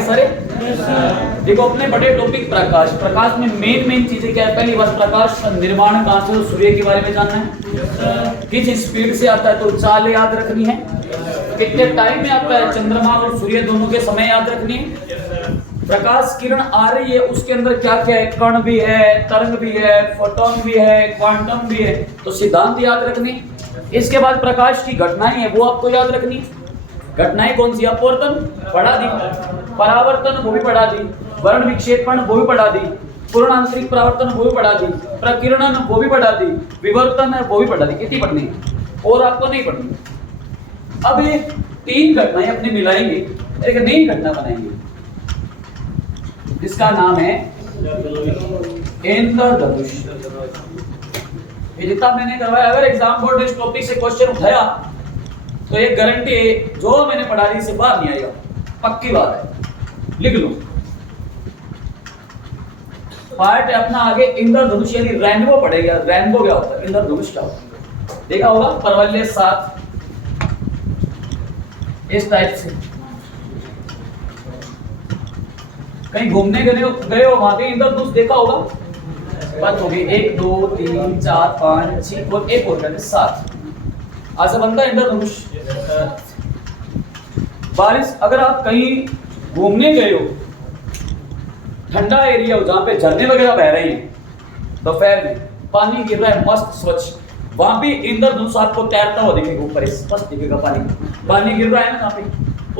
गए सारे? देखो अपने बड़े टॉपिक प्रकाश, प्रकाश में मेन चीजें क्या है? पहली बात प्रकाश का निर्माण कहां से? सूर्य के बारे में जानना है। किस स्पीड से आता है तो चाल याद रखनी है। कितने टाइम में आता है? चंद्रमा और सूर्य दोनों के समय याद रखनी है। प्रकाश किरण आ रही है उसके अंदर क्या क्या है? कण भी है, तरंग भी है, फोटोन भी है, क्वांटम भी है, तो सिद्धांत याद रखनी। इसके बाद प्रकाश की घटनाएं है वो आपको याद रखनी। घटनाएं कौन सी? अपवर्तन पढ़ा दी, परावर्तन वो भी पढ़ा दी, वर्ण विक्षेपण वो भी पढ़ा दी, पूर्ण आंतरिक परावर्तन वो भी पढ़ा दी, प्रकीर्णन वो भी पढ़ा दी, विवर्तन है वो भी पढ़ा दी। कितनी पढ़नी है? और आपको नहीं पढ़नी। अब ये 3 घटनाएं अपने मिलाएंगे, एक नई घटना बनाएंगे जिसका नाम है इंद्रधनुष। ये जितना मैंने करवाया, अगर एग्जाम बोर्ड इस टॉपिक से क्वेश्चन उठाया तो ये गारंटी है जो मैंने पढ़ा दी से बाहर नहीं आएगा, पक्की बात है, लिख लो। पार्ट है अपना आगे इंद्रधनुष यानी रेनबो पड़ेगा। रेनबो क्या होता है? इंद्रधनुष क्या होता है? देखा होगा परवल्य 7 इस टाइप से। कहीं घूमने गए हो वहां पे इंद्रधनुष देखा होगा? बात हो गई 1 2 3 4 5 6 और एक और 7। ऐसा बनता है इंद्रधनुष। बारिश, अगर आप कहीं घूमने गए हो, ठंडा एरिया हो जहां पे झरने वगैरह बह रहे हैं, दोपहर में पानी गिर रहा है मस्त स्वच्छ, वहां भी इंद्रधनुष आपको तैरता हुआ दिखेगा, ऊपर स्पष्ट दिखेगा। पानी गिर रहा है ना जहां पे,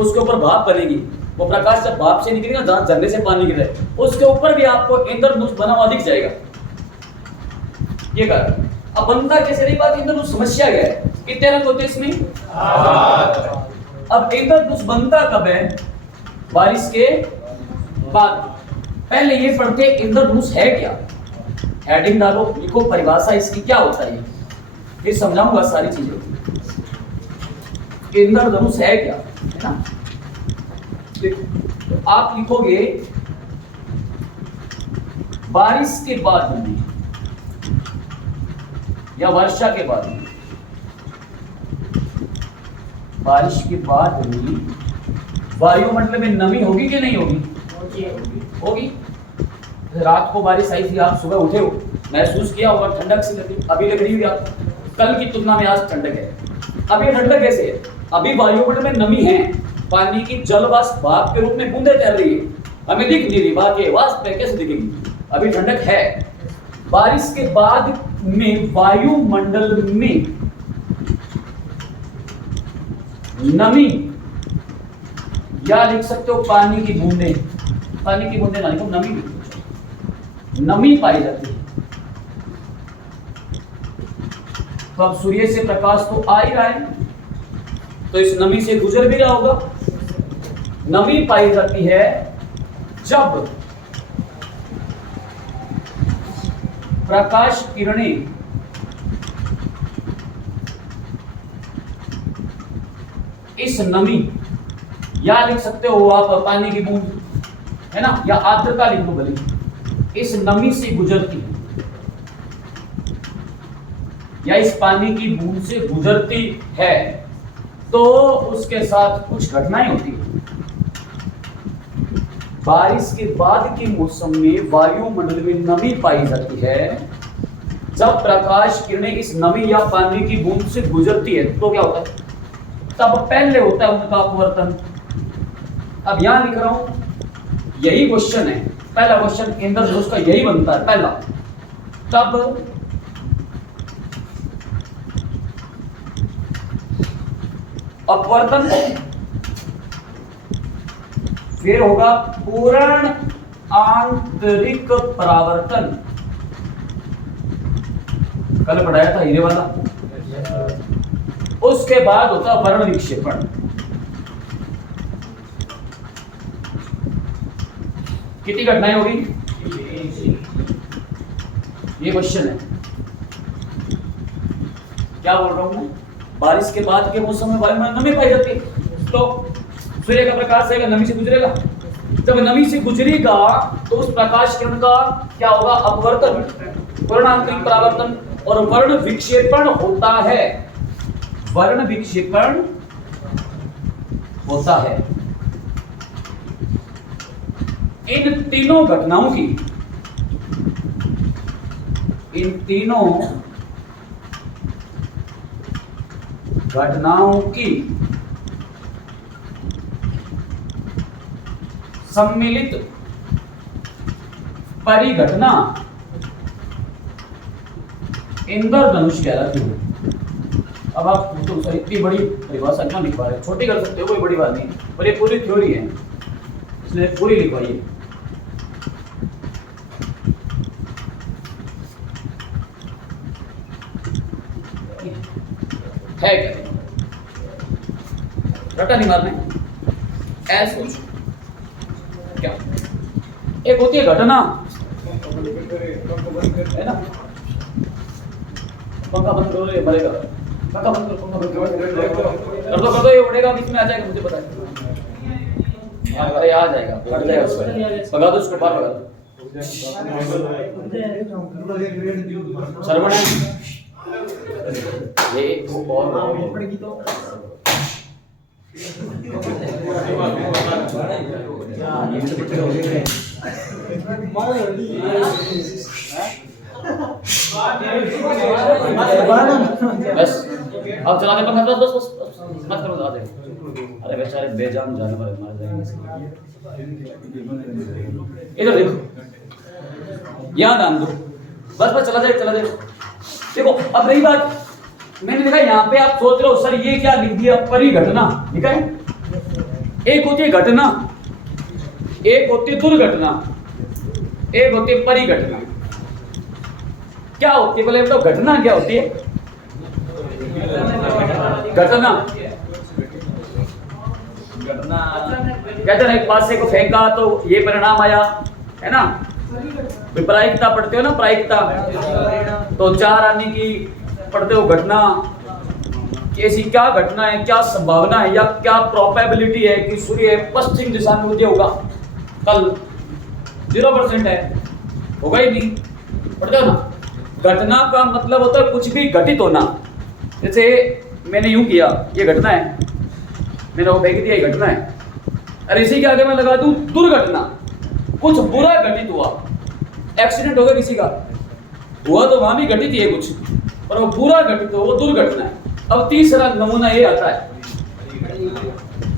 उसके ऊपर भाप बनेगी, वो प्रकाश जब भाप से निकलेगा जहां झरने से पानी गिर रहा है उसके ऊपर भी आपको इंद्रधनुष बना हुआ दिख जाएगा। ये कारण अब बनता कैसे? रही बात इंद्रधनुष, समस्या क्या है? कितने रंग होते हैं इसमें? 8। अब इंद्रधनुष बनता कब है? बारिश के बाद। पहले ये पढ़ते इंद्रधनुष है क्या। हेडिंग डालो, लिखो परिभाषा इसकी क्या होता है, फिर समझाऊंगा सारी चीजें। इंद्रधनुष है क्या, है ना? देखो आप लिखोगे बारिश के बाद में या वर्षा के बाद में। बारिश के बाद में वायुमंडल में नमी होगी कि नहीं होगी? होगी। रात को बारिश आई थी, आप सुबह उठे हो, महसूस किया होगा ठंडक सी लगी, अभी लग रही होगी आपको। कल की तुलना में आज ठंडक है। अब ये ठंडक कैसे है? अभी वायुमंडल में नमी है, पानी की जल वाष्प भाप के रूप में बूंदे तैर रही है, हमें दिख नहीं रही, बात ये वाष्प है कैसे दिखेगी? अभी ठंडक है। बारिश के बाद में वायुमंडल में नमी, या लिख सकते हो पानी की बूंदे, पानी की बूंदे ना लिखो, नमी पाई जाती है। तो अब सूर्य से प्रकाश तो आ ही रहा है, तो इस नमी से गुजर भी रहा होगा। नमी पाई जाती है जब प्रकाश किरणें इस नमी, या लिख सकते हो आप पानी की बूंद, है ना, या आर्द्रता लिख लो भले, इस नमी से गुजरती या इस पानी की बूंद से गुजरती है, तो उसके साथ कुछ घटनाएं होती है। बारिश के बाद के मौसम में वायुमंडल में नमी पाई जाती है। जब प्रकाश किरणें इस नमी या पानी की बूंद से गुजरती है तो क्या होता है? तब पहले होता है उनका अपवर्तन। अब यहां लिख रहा हूं, यही क्वेश्चन है, पहला क्वेश्चन इंद्रधनुष का यही बनता है पहला। तब अपवर्तन, फिर होगा पूर्ण आंतरिक परावर्तन, कल पढ़ाया था हीरे वाला। उसके बाद होता वर्ण विक्षेपण। कितनी घटनाएं होगी? ये क्वेश्चन है। क्या बोल रहा हूं मैं? बारिश के बाद के मौसम में वायुमंडल नमी पाई जाती है, तो सूर्य का प्रकाश आएगा, नमी से गुजरेगा। जब नमी से गुजरेगा तो उस प्रकाश किरण का क्या होगा? अपवर्तन, पूर्ण आंतरिक परावर्तन और वर्ण विक्षेपण होता है। वर्ण विक्षेपण होता है। इन तीनों घटनाओं की, इन तीनों घटनाओं की सम्मिलित परिघटना इंद्रधनुष कहलाती है। अब आप तो सर इतनी बड़ी परिभाषा क्यों लिखवा रहे, छोटी कर सकते हो, कोई बड़ी बात नहीं, पर ये पूरी थ्योरी है इसलिए पूरी लिखवाइए। है रटा नहीं मारने, ऐसे सोच क्या। एक होती है घटना, है ना, पंखा बंद करो ये मरेगा, पंखा बंद करो, पंखा बंद करो, कर दो ये उड़ेगा, बीच में आ जाएगा, मुझे पता है। अरे आ जाएगा, फट जाएगा उसको, भगा दो उसको, बाहर भगा दो। सरवण है ये और बस अब चला दे पंखा, बस बस बस मत करो, आ जाए। अरे बेचारे बेजान जानवर मर जाएंगे। इधर देखो, यहाँ ध्यान दो, बस बस चला जाए चला जाए। देखो अब रही बात, मैंने देखा यहाँ पे आप सोच रहे हो सर ये क्या लिख दिया, परिघटना लिखा है। एक होती है घटना, एक होती है दुर्घटना, एक होती है परिघटना। क्या होती है बोले तो, घटना क्या होती है? घटना कहते हैं एक पासे को फेंका तो ये परिणाम आया, है ना। प्रायिकता पढ़ते हो ना, प्रायिकता, तो चार आने की पढ़ते हो घटना, ऐसी क्या घटना है, क्या संभावना है या क्या प्रोबेबिलिटी है कि सूर्य पश्चिम दिशा में उदय होगा कल, 0% है, होगा ही नहीं, पढ़ते हो ना। घटना का मतलब होता है कुछ भी घटित होना। जैसे मैंने यूं किया, ये घटना है, मैंने वो फेंक दिया, ये घटना है। अरे इसी के आगे मैं लगा दूं दुर्घटना, कुछ बुरा घटित हुआ, एक्सीडेंट हो गया किसी का, हुआ तो वहां भी घटित ही है कुछ, पर वो बुरा घटित हो, वो दुर्घटना है। अब तीसरा नमूना ये आता है,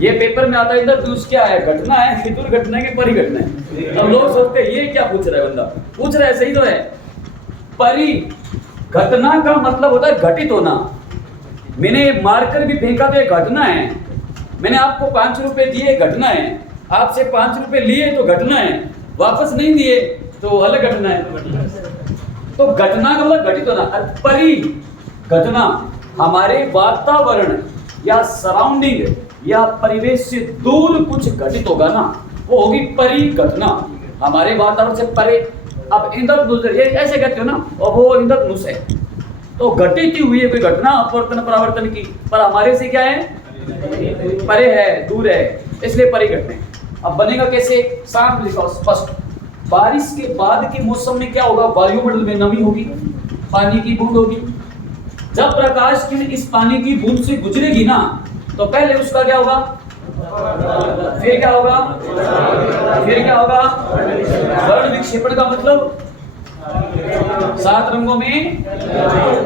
ये पेपर में आता है, इंद्रधनुष क्या है, घटना है कि दुर्घटना है कि परिघटना है। अब लोग सोचते हैं ये क्या पूछ रहा है बंदा, पूछ रहा है सही तो है। परिघटना का मतलब होता है घटित होना। मैंने मारकर भी फेंका तो ये घटना है, मैंने आपको 5 रुपए दिए घटना है, आपसे 5 रुपए लिए तो घटना है, वापस नहीं दिए तो अलग घटना है। तो घटना का मतलब घटित होना। परिघटना हमारे वातावरण या सराउंडिंग या परिवेश से दूर कुछ घटित होगा ना, वो होगी परिघटना, हमारे वातावरण से परे। अब इंद्रधनुष ये ऐसे कहते हो ना, और वो इंद्रधनुष है, तो घटित हुई है कोई घटना अपवर्तन परावर्तन की, पर हमारे से क्या है, परे है, दूर है, इसलिए परिघटना। अब बनेगा कैसे, साफ लिखो स्पष्ट। बारिश के बाद के मौसम में क्या होगा, वायुमंडल में नमी होगी, पानी की बूंद होगी। जब प्रकाश किरण इस पानी की बूंद से गुजरेगी ना, तो पहले उसका क्या होगा, फिर क्या होगा, फिर क्या होगा, वर्ण विक्षेपण का मतलब 7 रंगों में,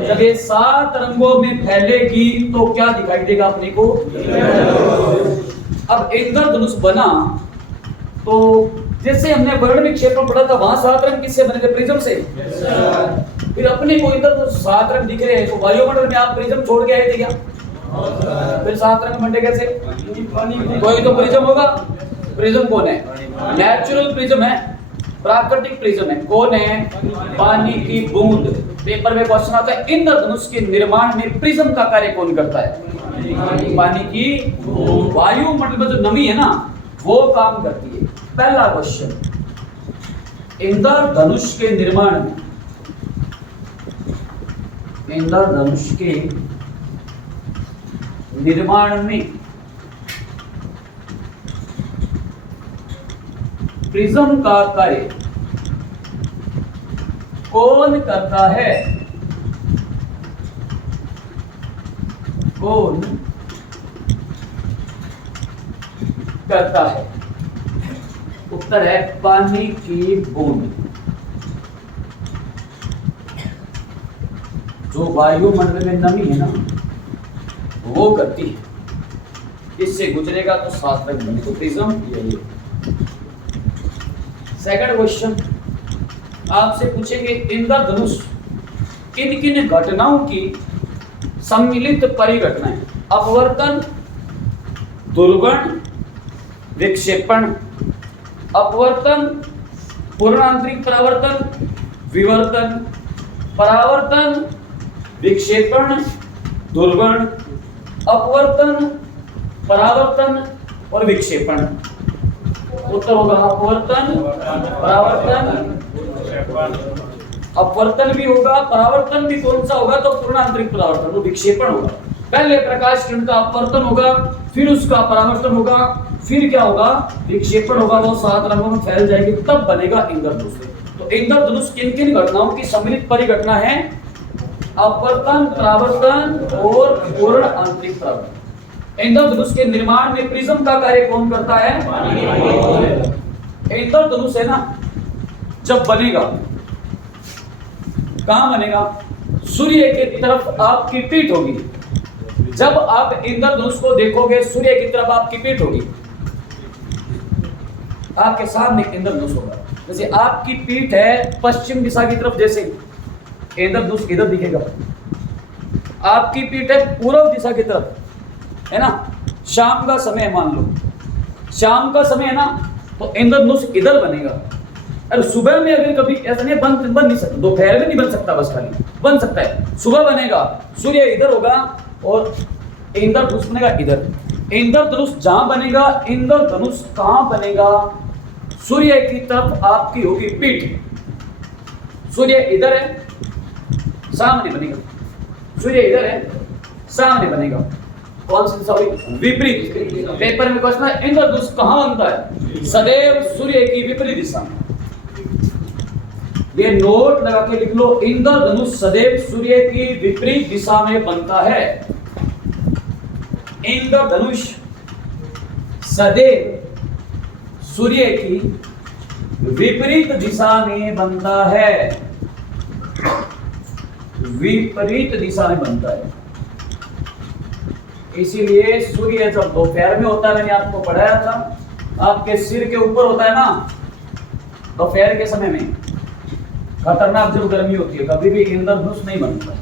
जब ये 7 रंगों में फैलेगी तो क्या दिखाई देगा अपने को। अब इंद्रधनुष बना तो जैसे हमने वर्ण विक्षेपण पढ़ा था, वहां 7 रंग किससे बने थे, प्रिज्म से। फिर अपने को इंद्रधनुष 7 रंग दिख रहे हैं, तो वायुमंडल में आप प्रिज्म छोड़ के आए थे क्या, फिर 7 रंग बने कैसे, कोई तो प्रिज्म होगा। प्रिज्म कौन है, नेचुरल प्रिज्म है, प्राकृतिक प्रिज्म है, कौन है, पानी की बूंद। पेपर में क्वेश्चन आता है इंद्रधनुष के निर्माण में प्रिज्म का कार्य कौन करता है, पानी की वायुमंडल में जो नमी है ना, वो काम करती है। पहला क्वेश्चन, इंद्रधनुष के निर्माण में, इंद्रधनुष के निर्माण में प्रिज्म का कार्य कौन करता है, कौन करता है, वो उत्तर है पानी की बूंद। जो वायुमंडल में नमी है ना वो करती है, इससे गुजरेगा तो साथ तक बने, तो प्रिज्म यही है। सेकंड क्वेश्चन आपसे पूछेंगे इंद्रधनुष किन किन घटनाओं की सम्मिलित परिघटनाएं? अपवर्तन, दुर्गण, विक्षेपण। अपवर्तन, पूर्णांतरिक परावर्तन, विवर्तन। परावर्तन, विक्षेपण, दुर्गण। अपवर्तन, परावर्तन और विक्षेपण। उत्तर होगा अपवर्तन, परावर्तन। अपवर्तन भी होगा, परावर्तन भी कौन सा होगा? तो पूर्णांतरिक परावर्तन, वो विक्षेपण होगा। पहले प्रकाश किरण का अपवर्तन होगा, फिर उसका परावर्तन होगा, फिर क्या होगा? विक्षेपण होगा। वो 7 रंगों में फैल जाएगी, तब बनेगा इंद्रधनुष। तो इंद्रधनुष किन किन घटनाओं की सम्मिलित परिघटना है? अपवर्तन, परावर्तन और पूर्ण आंतरिक परावर्तन। इंद्रधनुष के निर्माण में प्रिज्म का कार्य कौन करता है? इंद्रधनुष है ना, जब बनेगा कहां बनेगा? सूर्य की तरफ आपकी पीठ होगी। जब आप इंद्रधनुष को देखोगे सूर्य की तरफ आपकी पीठ होगी, आपके सामने इंद्रधनुष होगा। जैसे आपकी पीठ है पश्चिम दिशा की तरफ, जैसे इंद्रधनुष इधर दिखेगा। आपकी पीठ है पूर्व दिशा की तरफ, है ना। शाम का समय मान लो, शाम का समय है ना, तो इंद्रधनुष इधर बनेगा। अरे सुबह में अगर कभी ऐसा नहीं बन नहीं सकता, दोपहर में नहीं बन सकता, बस खाली बन सकता है। सुबह बनेगा, सूर्य इधर होगा और इंद्रधनुष बनेगा इधर। इंद्रधनुष जहां बनेगा, इंद्रधनुष कहां बनेगा? सूर्य की तरफ आपकी होगी पीठ। सूर्य इधर है, सामने बनेगा। सूर्य इधर है, सामने बनेगा। कौन सी दिशा हुई? विपरीत। पेपर में क्वेश्चन है इंद्रधनुष कहां बनता है? सदैव सूर्य की विपरीत दिशा में। ये नोट लगा के लिख लो, इंद्रधनुष सदैव सूर्य की विपरीत दिशा में बनता है। इंद्रधनुष सदैव सूर्य की विपरीत दिशा में बनता है। विपरीत दिशा में बनता है। इसीलिए सूर्य जब दोपहर में होता है, मैंने आपको पढ़ाया था, आपके सिर के ऊपर होता है ना, दोपहर के समय में खतरनाक जब गर्मी होती है, कभी भी इंद्रधनुष नहीं बनता।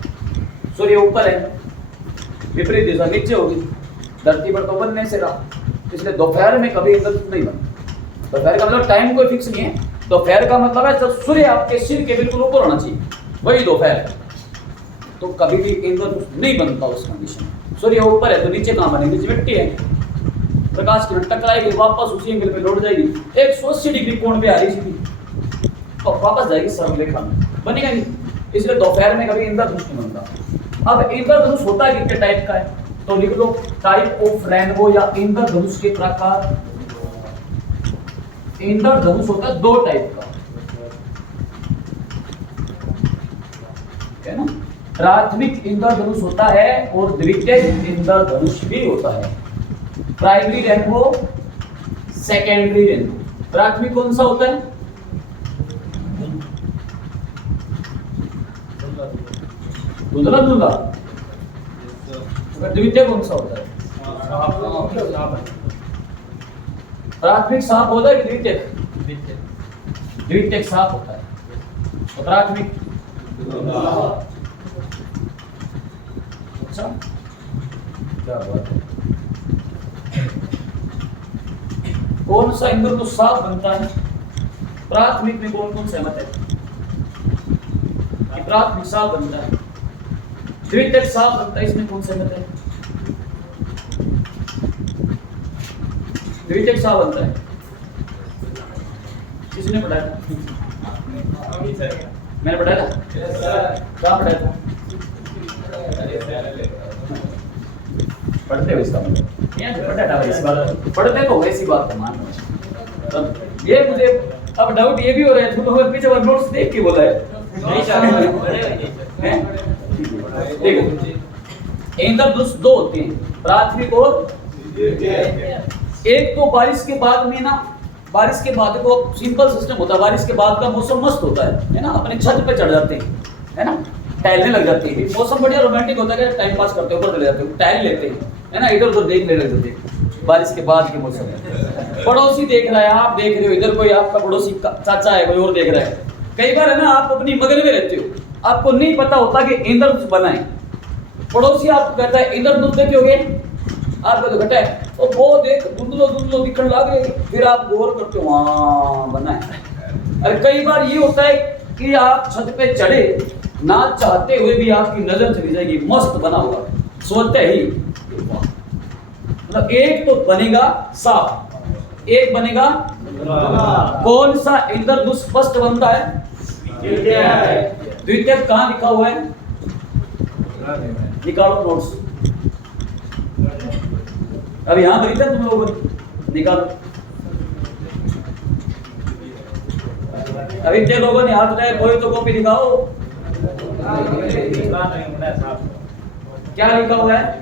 सूर्य ऊपर है, विपरीत दिशा नीचे होगी, धरती पर तो बनने से रहा, इसलिए दोपहर में कभी इंद्रधनुष नहीं बनता। दोपहर का मतलब टाइम कोई फिक्स नहीं है। दोपहर का मतलब है जब सूर्य आपके सिर के बिल्कुल ऊपर होना चाहिए, वही दोपहर है। तो कभी भी इंद्रधनुष नहीं बनता उस कंडीशन में। सूर्य ऊपर है तो नीचे कहां बनेगी? नीचे मिट्टी है, प्रकाश किरण टकराएगी, वापस उसी एंगल पे लौट जाएगी, 180 डिग्री कोण पे आ रही थी और वापस जाएगी सर्वलेखा में, बनेगा नहीं। इसलिए दोपहर में कभी इंद्रधनुष नहीं बनता। अब इंद्रधनुष होता है कितने टाइप का है? तो लिख लो टाइप ऑफ रेनबो या इंद्रधनुष के प्रकार। इंद्रधनुष होता है 2 टाइप का, है ना। प्राथमिक इंद्रधनुष होता है और द्वितीयक इंद्रधनुष भी होता है। Primary rainbow, secondary rainbow. प्राथमिक कौन सा होता है? धुंधला धुंधला। द्वितीय कौन सा होता है? प्राथमिक साफ होता है कि द्वितीयक? द्वितीयक साफ होता है। तो प्राथमिक अच्छा क्या बात है। कौन सा इंद्रधनुष साफ बनता है? प्राथमिक में कौन कौन सहमत है कि प्राथमिक साफ बनता है? द्वितीयक साफ बनता है, इसमें कौन सहमत है? द्वितीयक साफ बनता है। किसने पढ़ाया था? मैंने पढ़ाया था। कहाँ पढ़ाया था? पढ़ते हो इसका मतलब पढ़ते तो वैसी बात है, मान लो। ये मुझे अब डाउट ये भी हो रहा है, तो पीछे वाला नोट्स देख के बोला है। देखो इंद्रधनुष 2 होते हैं, प्राथमिक और एक तो बारिश के बाद में ना बारिश के बाद को सिंपल सिस्टम होता है, बारिश के बाद का मौसम मस्त होता है ना, अपने छत पे चढ़ जाते हैं, है ना, टहलने लग जाते हैं, मौसम बढ़िया रोमांटिक होता है, टाइम पास करते हैं, ऊपर चले जाते हैं, टहल लेते हैं, है ना, इधर उधर देखने लग जाते हैं बारिश के बाद के मौसम में। पड़ोसी देख रहा है, आप देख रहे हो, इधर कोई आपका पड़ोसी चाचा है, कोई और देख रहा है। कई बार है ना, आप अपनी मगन में रहते हो, आपको नहीं पता होता कि इंद्रधनुष बना है, पड़ोसी आपको कहता है इंद्रधनुष देखोगे, आपका तो घटा है, तो वो देख धुंधलो धुंधलो दिखने लगे, फिर आप गौर करते हो हाँ बना है। अरे कई बार ये होता है कि आप छत पे चढ़े, ना चाहते हुए भी आपकी नजर चली जाएगी, मस्त बना हुआ, सोचते ही मतलब एक तो बनेगा साफ, एक बनेगा, कौन सा इंद्रधनुष स्पष्ट बनता है? द्वितीय कहाँ लिखा हुआ है? निकालो नोट्स, अब यहां पर इधर तुम लोग निकालो। अभी जिन लोगों ने हाथ उठाया कोई तो कॉपी दिखाओ, क्या लिखा हुआ है?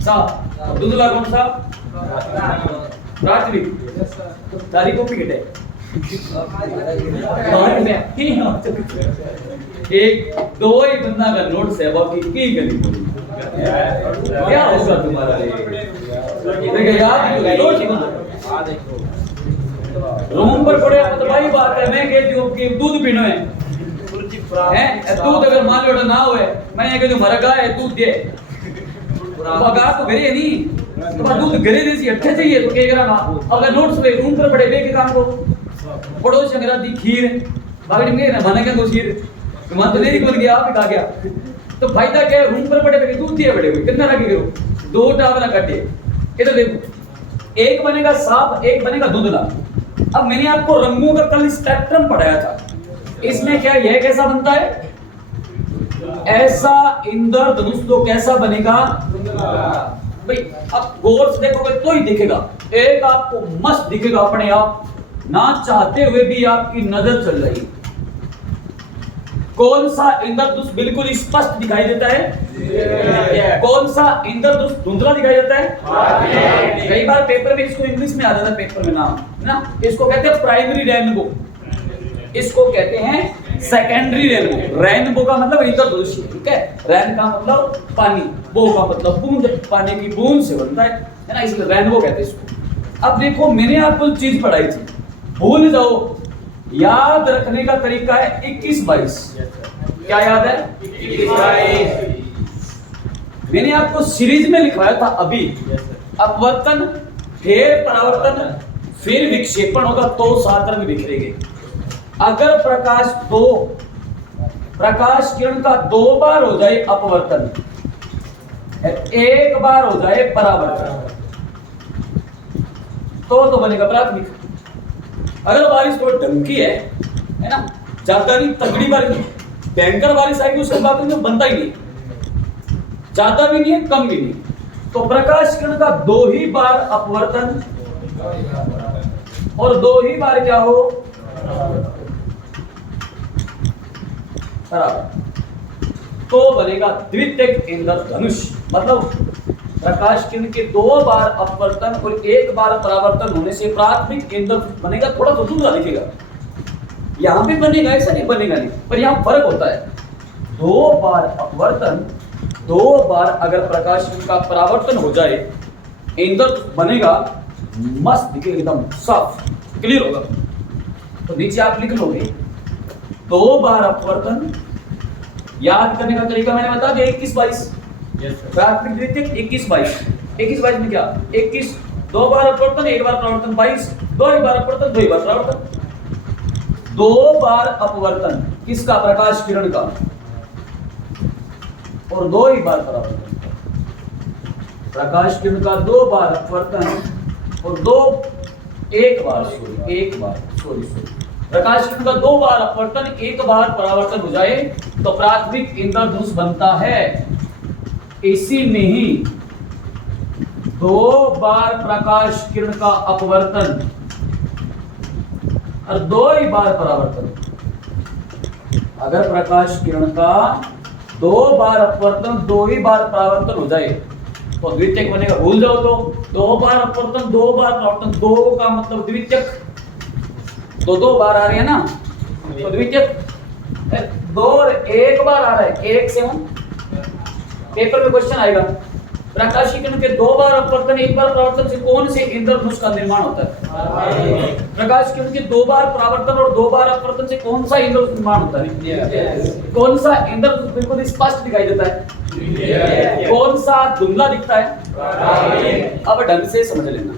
साफ। दूसरा कौन सा? प्राथमिक। सारी कॉपी किटे एक दो ही बंदा का नोट्स है, बाकी की गली बोली क्या होगा तुम्हारा? रूम पर पड़े तो भाई बात है, मैं कहती हूँ कि दूध पीना है, दूध अगर मान लो ना हो, मैं ये कहती हूँ मरा गाय दूध दे, गा तो घरे नहीं, तुम्हारा दूध घरे जैसी अच्छे चाहिए तो क्या करा ना, अगर नोट्स पे रूम पर पड़े वे के काम को पड़ोस अंगरा दी खीर बागड़ी में ना माने क्या खीर मान तो नहीं बोल गया, आप ही खा गया, तो फायदा क्या है? रूम पर पड़े पे दूध दिए बड़े हुए कितना रखी करो, दो टावरा काटे, इधर देखो, एक बनेगा साफ, एक बनेगा धुंधला। अब मैंने आपको रंगों का कल स्पेक्ट्रम पढ़ाया था, इसमें क्या यह कैसा बनता है? ऐसा इंद्रधनुष तो कैसा बनेगा भाई? अब गौर से देखोगे तो ही दिखेगा, एक आपको मस्त दिखेगा अपने आप, ना चाहते हुए भी आपकी नजर चल रही। कौन सा इंद्रधनुष बिल्कुल स्पष्ट दिखाई देता है? कौन सा इंद्रधनुष धुंधला दिखाई देता है? कई बार पेपर में इसको इंग्लिश में आ जाता है, पेपर में नाम ना, इसको कहते हैं प्राइमरी रेनबो, इसको कहते हैं सेकेंडरी रेनबो। रेनबो का मतलब इंद्रधनुष, ठीक है, रैन का मतलब पानी, बो का मतलब बूंद, पानी की बूंद से बनता है ना, इसलिए रेनबो कहते हैं इसको। अब देखो मैंने आपको चीज पढ़ाई थी, भूल जाओ, याद रखने का तरीका है 21-22। क्या याद है? 21-22 मैंने आपको सीरीज में लिखवाया था अभी। अपवर्तन, फिर परावर्तन, फिर विक्षेपण होगा तो 7 रंग बिखरेंगे। अगर प्रकाश किरण का 2 बार हो जाए अपवर्तन, 1 बार हो जाए परावर्तन, तो बनेगा प्राथमिक। अगर बारिश तो ढंग की है ना, ज्यादा नहीं, तगड़ी बारिश, भयंकर बारिश आएगी, उसके बाद तो बनता ही नहीं, ज्यादा भी नहीं है कम भी नहीं, तो प्रकाश किरण का 2 ही बार अपवर्तन और 2 ही बार क्या हो, तो बनेगा द्वितीयक इंद्रधनुष। मतलब प्रकाश किरण के 2 बार अपवर्तन और 1 बार परावर्तन होने से प्राथमिक इंद्रधनुष बनेगा। थोड़ा तो धुंधला दिखेगा, यहां भी बनेगा, ऐसा नहीं बनेगा नहीं, पर यहां फर्क होता है। 2 बार अपवर्तन, 2 बार अगर प्रकाश किरण का परावर्तन हो जाए, इंद्रधनुष बनेगा, मस्त दिखेगा, एकदम साफ क्लियर होगा। तो नीचे आप लिख लोगे 2 बार अपवर्तन, याद करने का तरीका मैंने बता दिया 21-22, प्राथमिक द्वितीयक 21-22। 21-22 में क्या? 21 2 बार अपवर्तन, 1 बार परावर्तन, 22 2 ही बार अपवर्तन, 2 ही बार परावर्तन। 2 बार अपवर्तन किसका? प्रकाश किरण का, और 2 ही बार परावर्तन। प्रकाश किरण का 2 बार अपवर्तन और 1 बार प्रकाश किरण का 2 बार अपवर्तन, 1 बार परावर्तन हो जाए तो प्राथमिक इंद्रधनुष बनता है। इसी में ही 2 बार प्रकाश किरण का अपवर्तन और 2 ही बार परावर्तन। अगर प्रकाश किरण का 2 बार अपवर्तन, 2 ही बार परावर्तन हो जाए तो द्वितीयक बनेगा, भूल जाओ तो दो बार अपवर्तन दो बार परावर्तन, दो का मतलब द्वितीयक, दो बार आ रहे हैं ना तो द्वितीयक, दो और एक बार आ रहा है, एक से हम पेपर में क्वेश्चन आएगा प्रकाशीय किरण के दो बार अपवर्तन एक बार परावर्तन से कौन से इंद्रधनुष का निर्माण होता है? प्रकाश किरण के दो बार परावर्तन और दो बार अपवर्तन से कौन सा इंद्रधनुष निर्माण होता है? कौन सा इंद्रधनुष बिल्कुल स्पष्ट दिखाई देता है? कौन सा धुंधला दिखता है? अब ढंग से समझ लेना,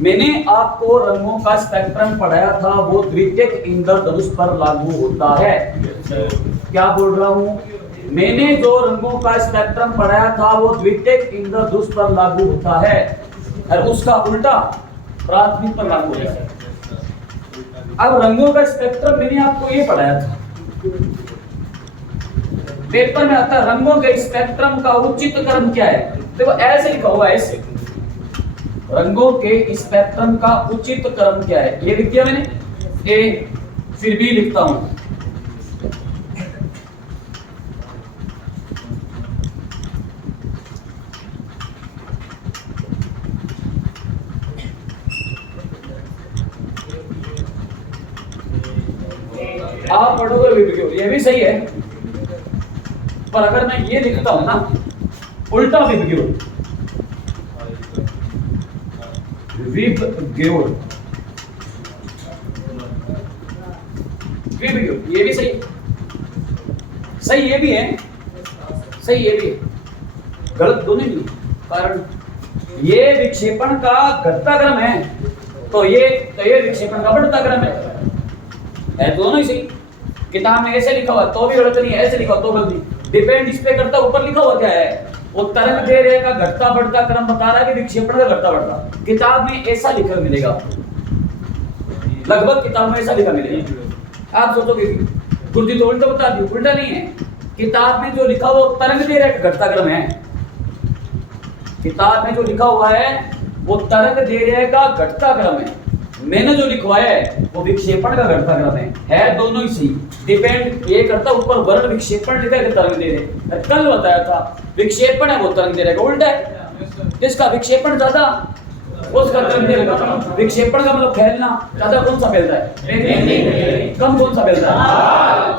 मैंने आपको रंगों का स्पेक्ट्रम पढ़ाया था, वो द्वितीयक इंद्रधनुष पर लागू होता है। क्या बोल रहा हूँ? मैंने जो रंगों का स्पेक्ट्रम पढ़ाया था वो द्वितीयक इंद्रधनुष पर लागू होता है और उसका उल्टा प्राथमिक पर लागू होता है। अब रंगों का स्पेक्ट्रम मैंने आपको ये पढ़ाया था, पेपर में आता है रंगों के स्पेक्ट्रम का उचित क्रम क्या है? देखो ऐसे लिखा हुआ है, ऐसे रंगों के स्पेक्ट्रम का उचित क्रम क्या है? ये लिख दिया मैंने, ए फिर भी लिखता हूं, आप पढ़ोगे विबग्योर, ये भी सही है, पर अगर मैं ये लिखता हूं ना उल्टा विबग्योर, विबग्योर, विबग्योर, ये भी सही, सही ये भी है, सही ये भी है, गलत दोनों नहीं। कारण ये विक्षेपण का घटता क्रम है तो ये विक्षेपण का बढ़ता क्रम है दोनों ही सही। किताब में ऐसे लिखा हुआ तो भी गलत नहीं है, ऐसे लिखा तो गलत नहीं, डिपेंड इस पे करता ऊपर लिखा हुआ क्या है, वो तरंग दैर्घ्य का घटता बढ़ता क्रम बता रहा है कि विक्षेपण का घटता बढ़ता। किताब में ऐसा लिखा मिलेगा आपको, लगभग किताब में ऐसा लिखा मिलेगा। आप सोचोगे गुरुजी तो उल्टा बता दी, उल्टा नहीं है, किताब में जो लिखा वो तरंग दैर्घ्य का घटता क्रम है, किताब में जो लिखा हुआ है वो तरंग दैर्घ्य का घटता क्रम है, मैंने जो लिखवाया है वो विक्षेपण का घटता क्रम है दोनों ही सही। डिपेंड ये करता ऊपर वर्ण विक्षेपण लिखा है तरंग दैर्घ्य, कल बताया था विक्षेपण है वो तरंग दैर्घ्य का उल्टा है, जिसका विक्षेपण ज्यादा उसका तरंग दैर्घ्य, विक्षेपण का मतलब फैलना, ज्यादा कौन सा फैलता है, कम कौन सा फैलता है,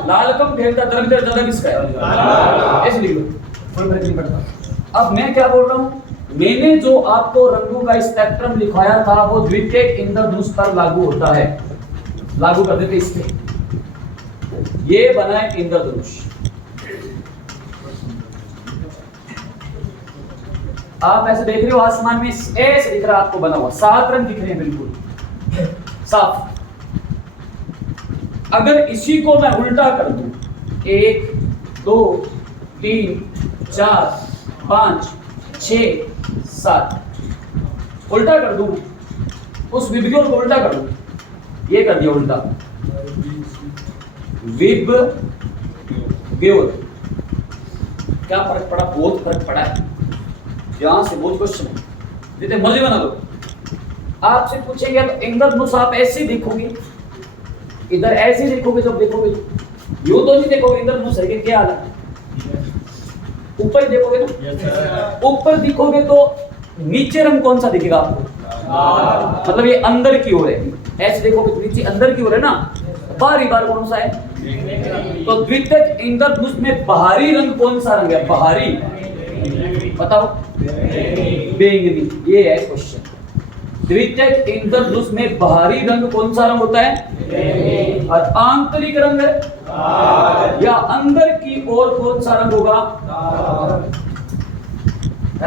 लाल कम फैलता है, तरंग दैर्घ्य ज्यादा किसका है, ऐसे लिख लो, कोई फर्क नहीं पड़ता। अब मैं क्या बोल रहा हूँ, मैंने जो आपको रंगों का स्पेक्ट्रम लिखवाया था वो द्वितीयक इंद्रधनुष पर लागू होता है, लागू कर देते इस पे, ये बना है इंद्रधनुष। आप ऐसे देख रहे हो आसमान में ऐसे दिख रहा है आपको बना हुआ, 7 रंग दिख रहे हैं बिल्कुल साफ। अगर इसी को मैं उल्टा कर दूं, 1 2 3 4 5 6 7 उल्टा कर दूं, उस विबग्योर को उल्टा कर दूं, ये कर दिया उल्टा, विबग्योर, क्या फर्क पड़ा? बहुत फर्क पड़ा है, यहां से बहुत क्वेश्चन है, जितने मर्जी बना दो। आपसे पूछेंगे अब इंद्रधनुष आप ऐसे देखोगे, इधर ऐसे देखोगे, जब देखोगे यूं तो नहीं देखोगे इंद्रधनुष है क्या हाल है, ऊपर देखोगे ना, ऊपर दिखोगे तो नीचे रंग कौन सा दिखेगा आपको, मतलब ये अंदर की ओर है, ऐसे देखोगे तो नीचे अंदर की ओर है ना, बाहरी बार कौन सा है, तो द्वितीयक इंद्रधनुष में बाहरी रंग कौन सा रंग है, बाहरी बताओ, बैंगनी, ये है क्वेश्चन। द्वितीयक इंद्रधनुष में बाहरी रंग कौन सा रंग होता है, और आंतरिक रंग है या अंदर की ओर कौन सा रंग होगा।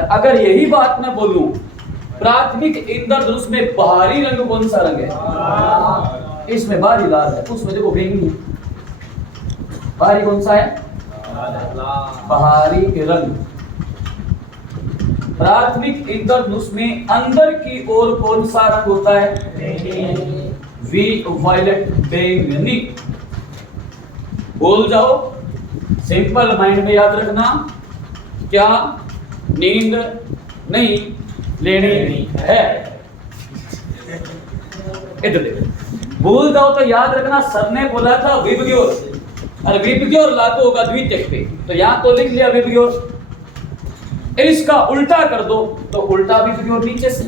अगर यही बात मैं बोलूं, प्राथमिक इंद्रधनुष में बाहरी रंग कौन सा रंग है, इसमें बाहरी लाल है, उसमें देखो बैंगनी, बाहरी कौन सा है, बाहरी रंग। प्राथमिक इंद्रधनुष में अंदर की ओर कौन सा रंग होता है, वायलेट, बैंगनी। बोल जाओ, सिंपल माइंड में याद रखना, क्या नींद नहीं लेनी है, इधर देखो, भूल जाओ तो याद रखना, सर ने बोला था विबग्योर, और विबग्योर लागू होगा द्वितीयक पे, तो यहां तो लिख लिया विबग्योर, इसका उल्टा कर दो तो उल्टा विबग्योर नीचे से।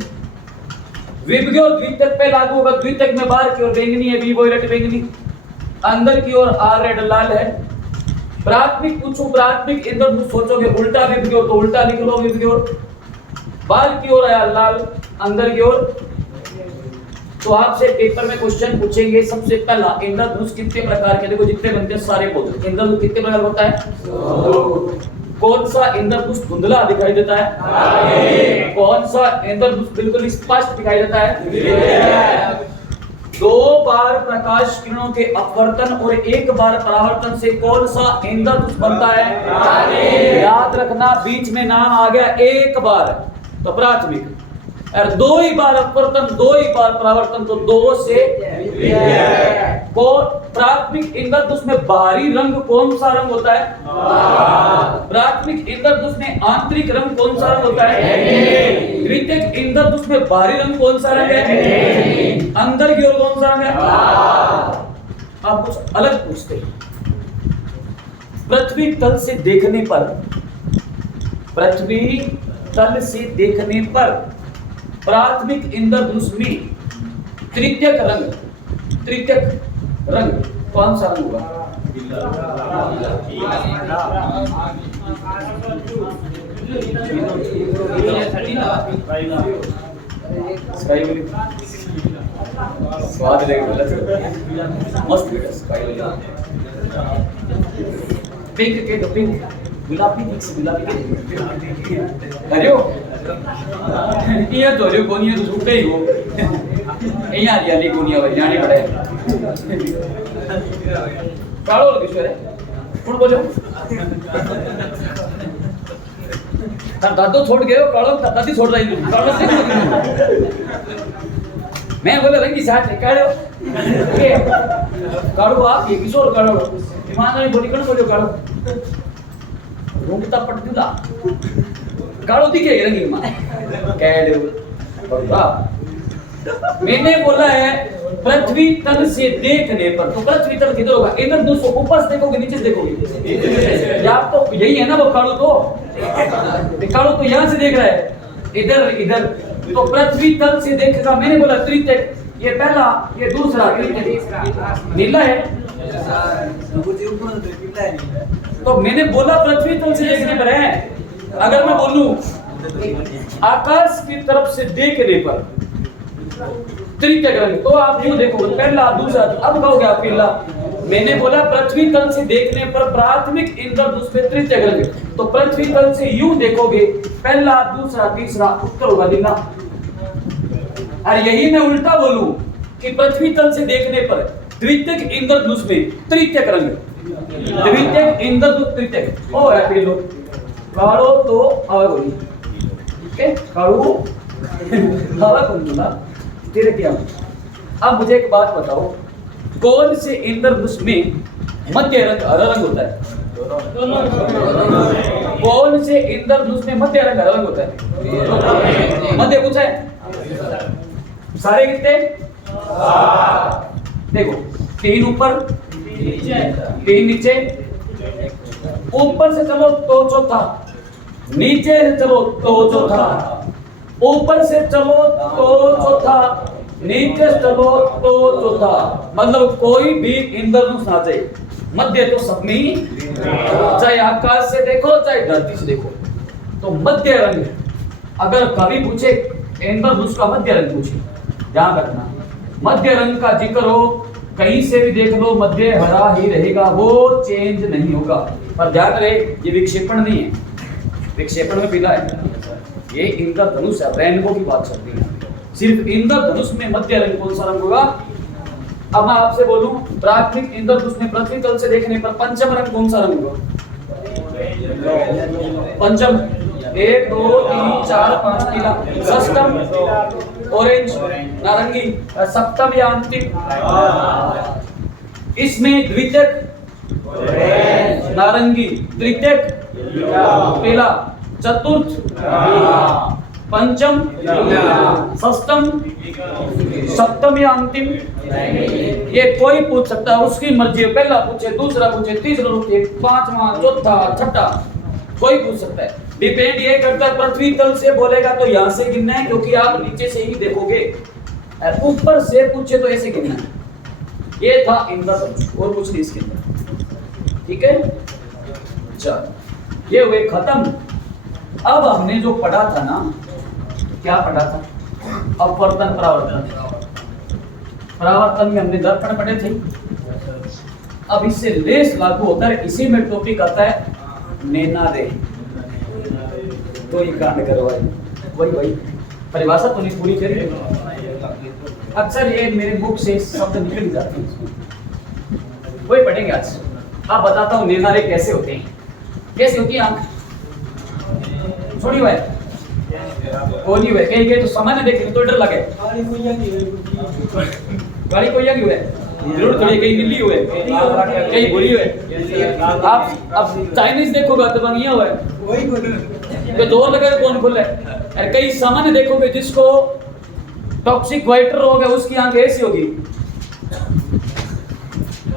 विबग्योर द्वितक पे लागू होगा। द्वितक में बाहर की ओर बैंगनी है, बी वोयलेट बैंगनी, अंदर की ओर आर रेड लाल है। प्राथमिक पूछो, प्राथमिक इंद्रधनुष सोचोगे उल्टा विबग्योर तो उल्टा लिख लो विबग्योर। बाहर की ओर आया लाल, अंदर की ओर। तो आपसे पेपर में क्वेश्चन पूछेंगे सबसे पहला, इंद्रधनुष कितने प्रकार के? देखो जितने बनते हैं सारे बोल दो। इंद्रधनुष कितने प्रकार होता है? कौन सा इंद्रधनुष धुंधला दिखाई देता है? कौन सा इंद्रधनुष बिल्कुल स्पष्ट दिखाई देता है? दो बार प्रकाश किरणों के अपवर्तन और एक बार परावर्तन से कौन सा इंद्रधनुष बनता है? याद रखना, बीच में नाम आ गया एक बार तो प्राथमिक, और दो ही बार अपवर्तन दो ही बार परावर्तन तो दो से को प्राथमिक इंद्रधनुष में बाहरी रंग कौन सा रंग होता है? प्राथमिक इंद्रधनुष में आंतरिक रंग कौन सा रंग होता है? द्वितीयक इंद्रधनुष में बाहरी रंग कौन सा रंग है? अंदर की ओर कौन सा रंग है? आप कुछ अलग पूछते हैं। पृथ्वी तल से देखने पर, पृथ्वी तल से देखने पर प्राथमिक इंद्रधनुष में तृतीयक रंग कौन सा रंग होगा? स्वाद मस्त पिंक के तो पिंक, गुलाबी मिक्स गुलाबी के अरे हो ये तो रे कोनिया तो छूटे ही हो અહીંયા રિયાલી કોનિયા ભાઈ જાણી પડે કાળો કિશોર કોણ બોલ્યો તાર દાદો છોડ ગયો કાળો દાદી છોડ રહી કાળો मैं बोला रंगी साथ काढ़ो के काढ़ो आप ये किशोर काढ़ो ईमानदारी बोली कौन बोलियो काढ़ो रोंगता पट दिला काढ़ो दिखे रंगी मां कह दो मैंने बोला है पृथ्वी तल से देखने पर, तो पृथ्वी तल किधर होगा? इंद्रधनुष को ऊपर से देखोगे नीचे से देखोगे? या तो यही है ना वो काढ़ो, तो काढ़ो तो यहाँ से देख रहा है इधर इधर, तो पृथ्वी तल से देखेगा। मैंने बोला तृतीयक, ये पहला ये दूसरा नीला है, तो मैंने बोला पृथ्वी तल से देखने पर है। अगर मैं बोलूं आकाश की तरफ से देखने पर तृतीयक रंग, तो आप यूं देखोगे पहला दूसरा, अब कहोगे आप पहला। मैंने बोला पृथ्वी तल से देखने पर प्राथमिक इंद्रधनुष में तृतीयक रंग, तो पृथ्वी तल से यूं देखोगे पहला दूसरा तीसरा, उत्तर होगा नीला। और यही मैं उल्टा बोलूं कि पृथ्वी तल से देखने पर द्वितीयक इंद्रधनुष में तृतीयक रंग, द्वितीयक इंद्रधनुष तृतीयक ओ है पहलो कालो तो हवा बोली ठीक है कालो हवा बोलूंगा तेरे क्या। अब मुझे एक बात बताओ, कौन से इंद्रधनुष में मध्य रंग हरा रंग होता है? कौन से इंद्रधनुष में मध्य रंग हरा रंग होता है? मध्य पूछा है सारे कितने? देखो तीन ऊपर तीन नीचे, ऊपर से चलो तो चौथा, नीचे से चलो तो चौथा, ऊपर से चलो तो चौथा, नीचे से चलो तो चौथा। मतलब कोई भी इंद्रधनुष ना जाए मध्य तो सब में ही, चाहे आकाश से देखो चाहे धरती से देखो, तो मध्य रंग। अगर कभी पूछे इंद्रधनुष का मध्य रंग पूछे, ध्यान रखना मध्य रंग का जिक्र हो कहीं से भी देख लो मध्य हरा ही रहेगा, वो चेंज नहीं होगा। पर ध्यान रहे ये विक्षेपण नहीं है, विक्षेपण में पीला है, ये इंद्रधनुष है, रेनबो की बात चल रही है। सिर्फ इंद्रधनुष में मध्य रंग कौन सा रंग होगा? अब मैं आपसे बोलूं प्राथमिक इंद्रधनुष में पृथ्वी तल से देखने पर पंचम रंग कौन सा रंग होगा? पंचम 1 2 3 4 5 नीला, षष्ठम ऑरेंज नारंगी, सप्तम या अंतिम इसमें द्वितीयक नारंगी, तृतीयक पीला, चतुर्थ पंचम, षष्ठम, सप्तम या अंतिम। ये कोई पूछ सकता है, उसकी मर्जी है, पहला पूछे दूसरा पूछे तीसरा पूछे पांचवा चौथा छठा कोई पूछ सकता है। डिपेंड ये करता है, पृथ्वी तल से बोलेगा तो यहाँ से गिनना है, क्योंकि आप नीचे से ही देखोगे। ऊपर से पूछे तो ऐसे गिनना है। ये था इंद्रधनुष और कुछ नहीं इसके अंदर, ठीक है। चलो ये हुए खत्म। अब हमने जो पढ़ा था ना, क्या पढ़ा था? अपवर्तन परावर्तन। परावर्तन में हमने दर्पण पढ़े थे। अब इससे लेस लागू होता है, इसी में टॉपिक आता है नैना रे। तो ये कांड करवाए वही परिभाषा तो नहीं पूरी करी। अक्सर ये मेरे बुक से शब्द निकल जाते हैं, वही पढ़ेंगे आज। अब बताता हूँ नैना रे कैसे होते हैं, कैसे होती है आंख। छोड़ी हुआ है वो नहीं हुए कहीं तो सामान्य देखेंगे तो डर लगे। गाड़ी कोई की हुए जरूर थोड़ी, कहीं नीली हुए कहीं भूरी हुए। आप अब चाइनीज देखोगे तो बंगिया हुआ है, तो जोर लगे कौन खुले। और कई सामान्य देखोगे जिसको टॉक्सिक वाइटर रोग है उसकी आंख ऐसी होगी,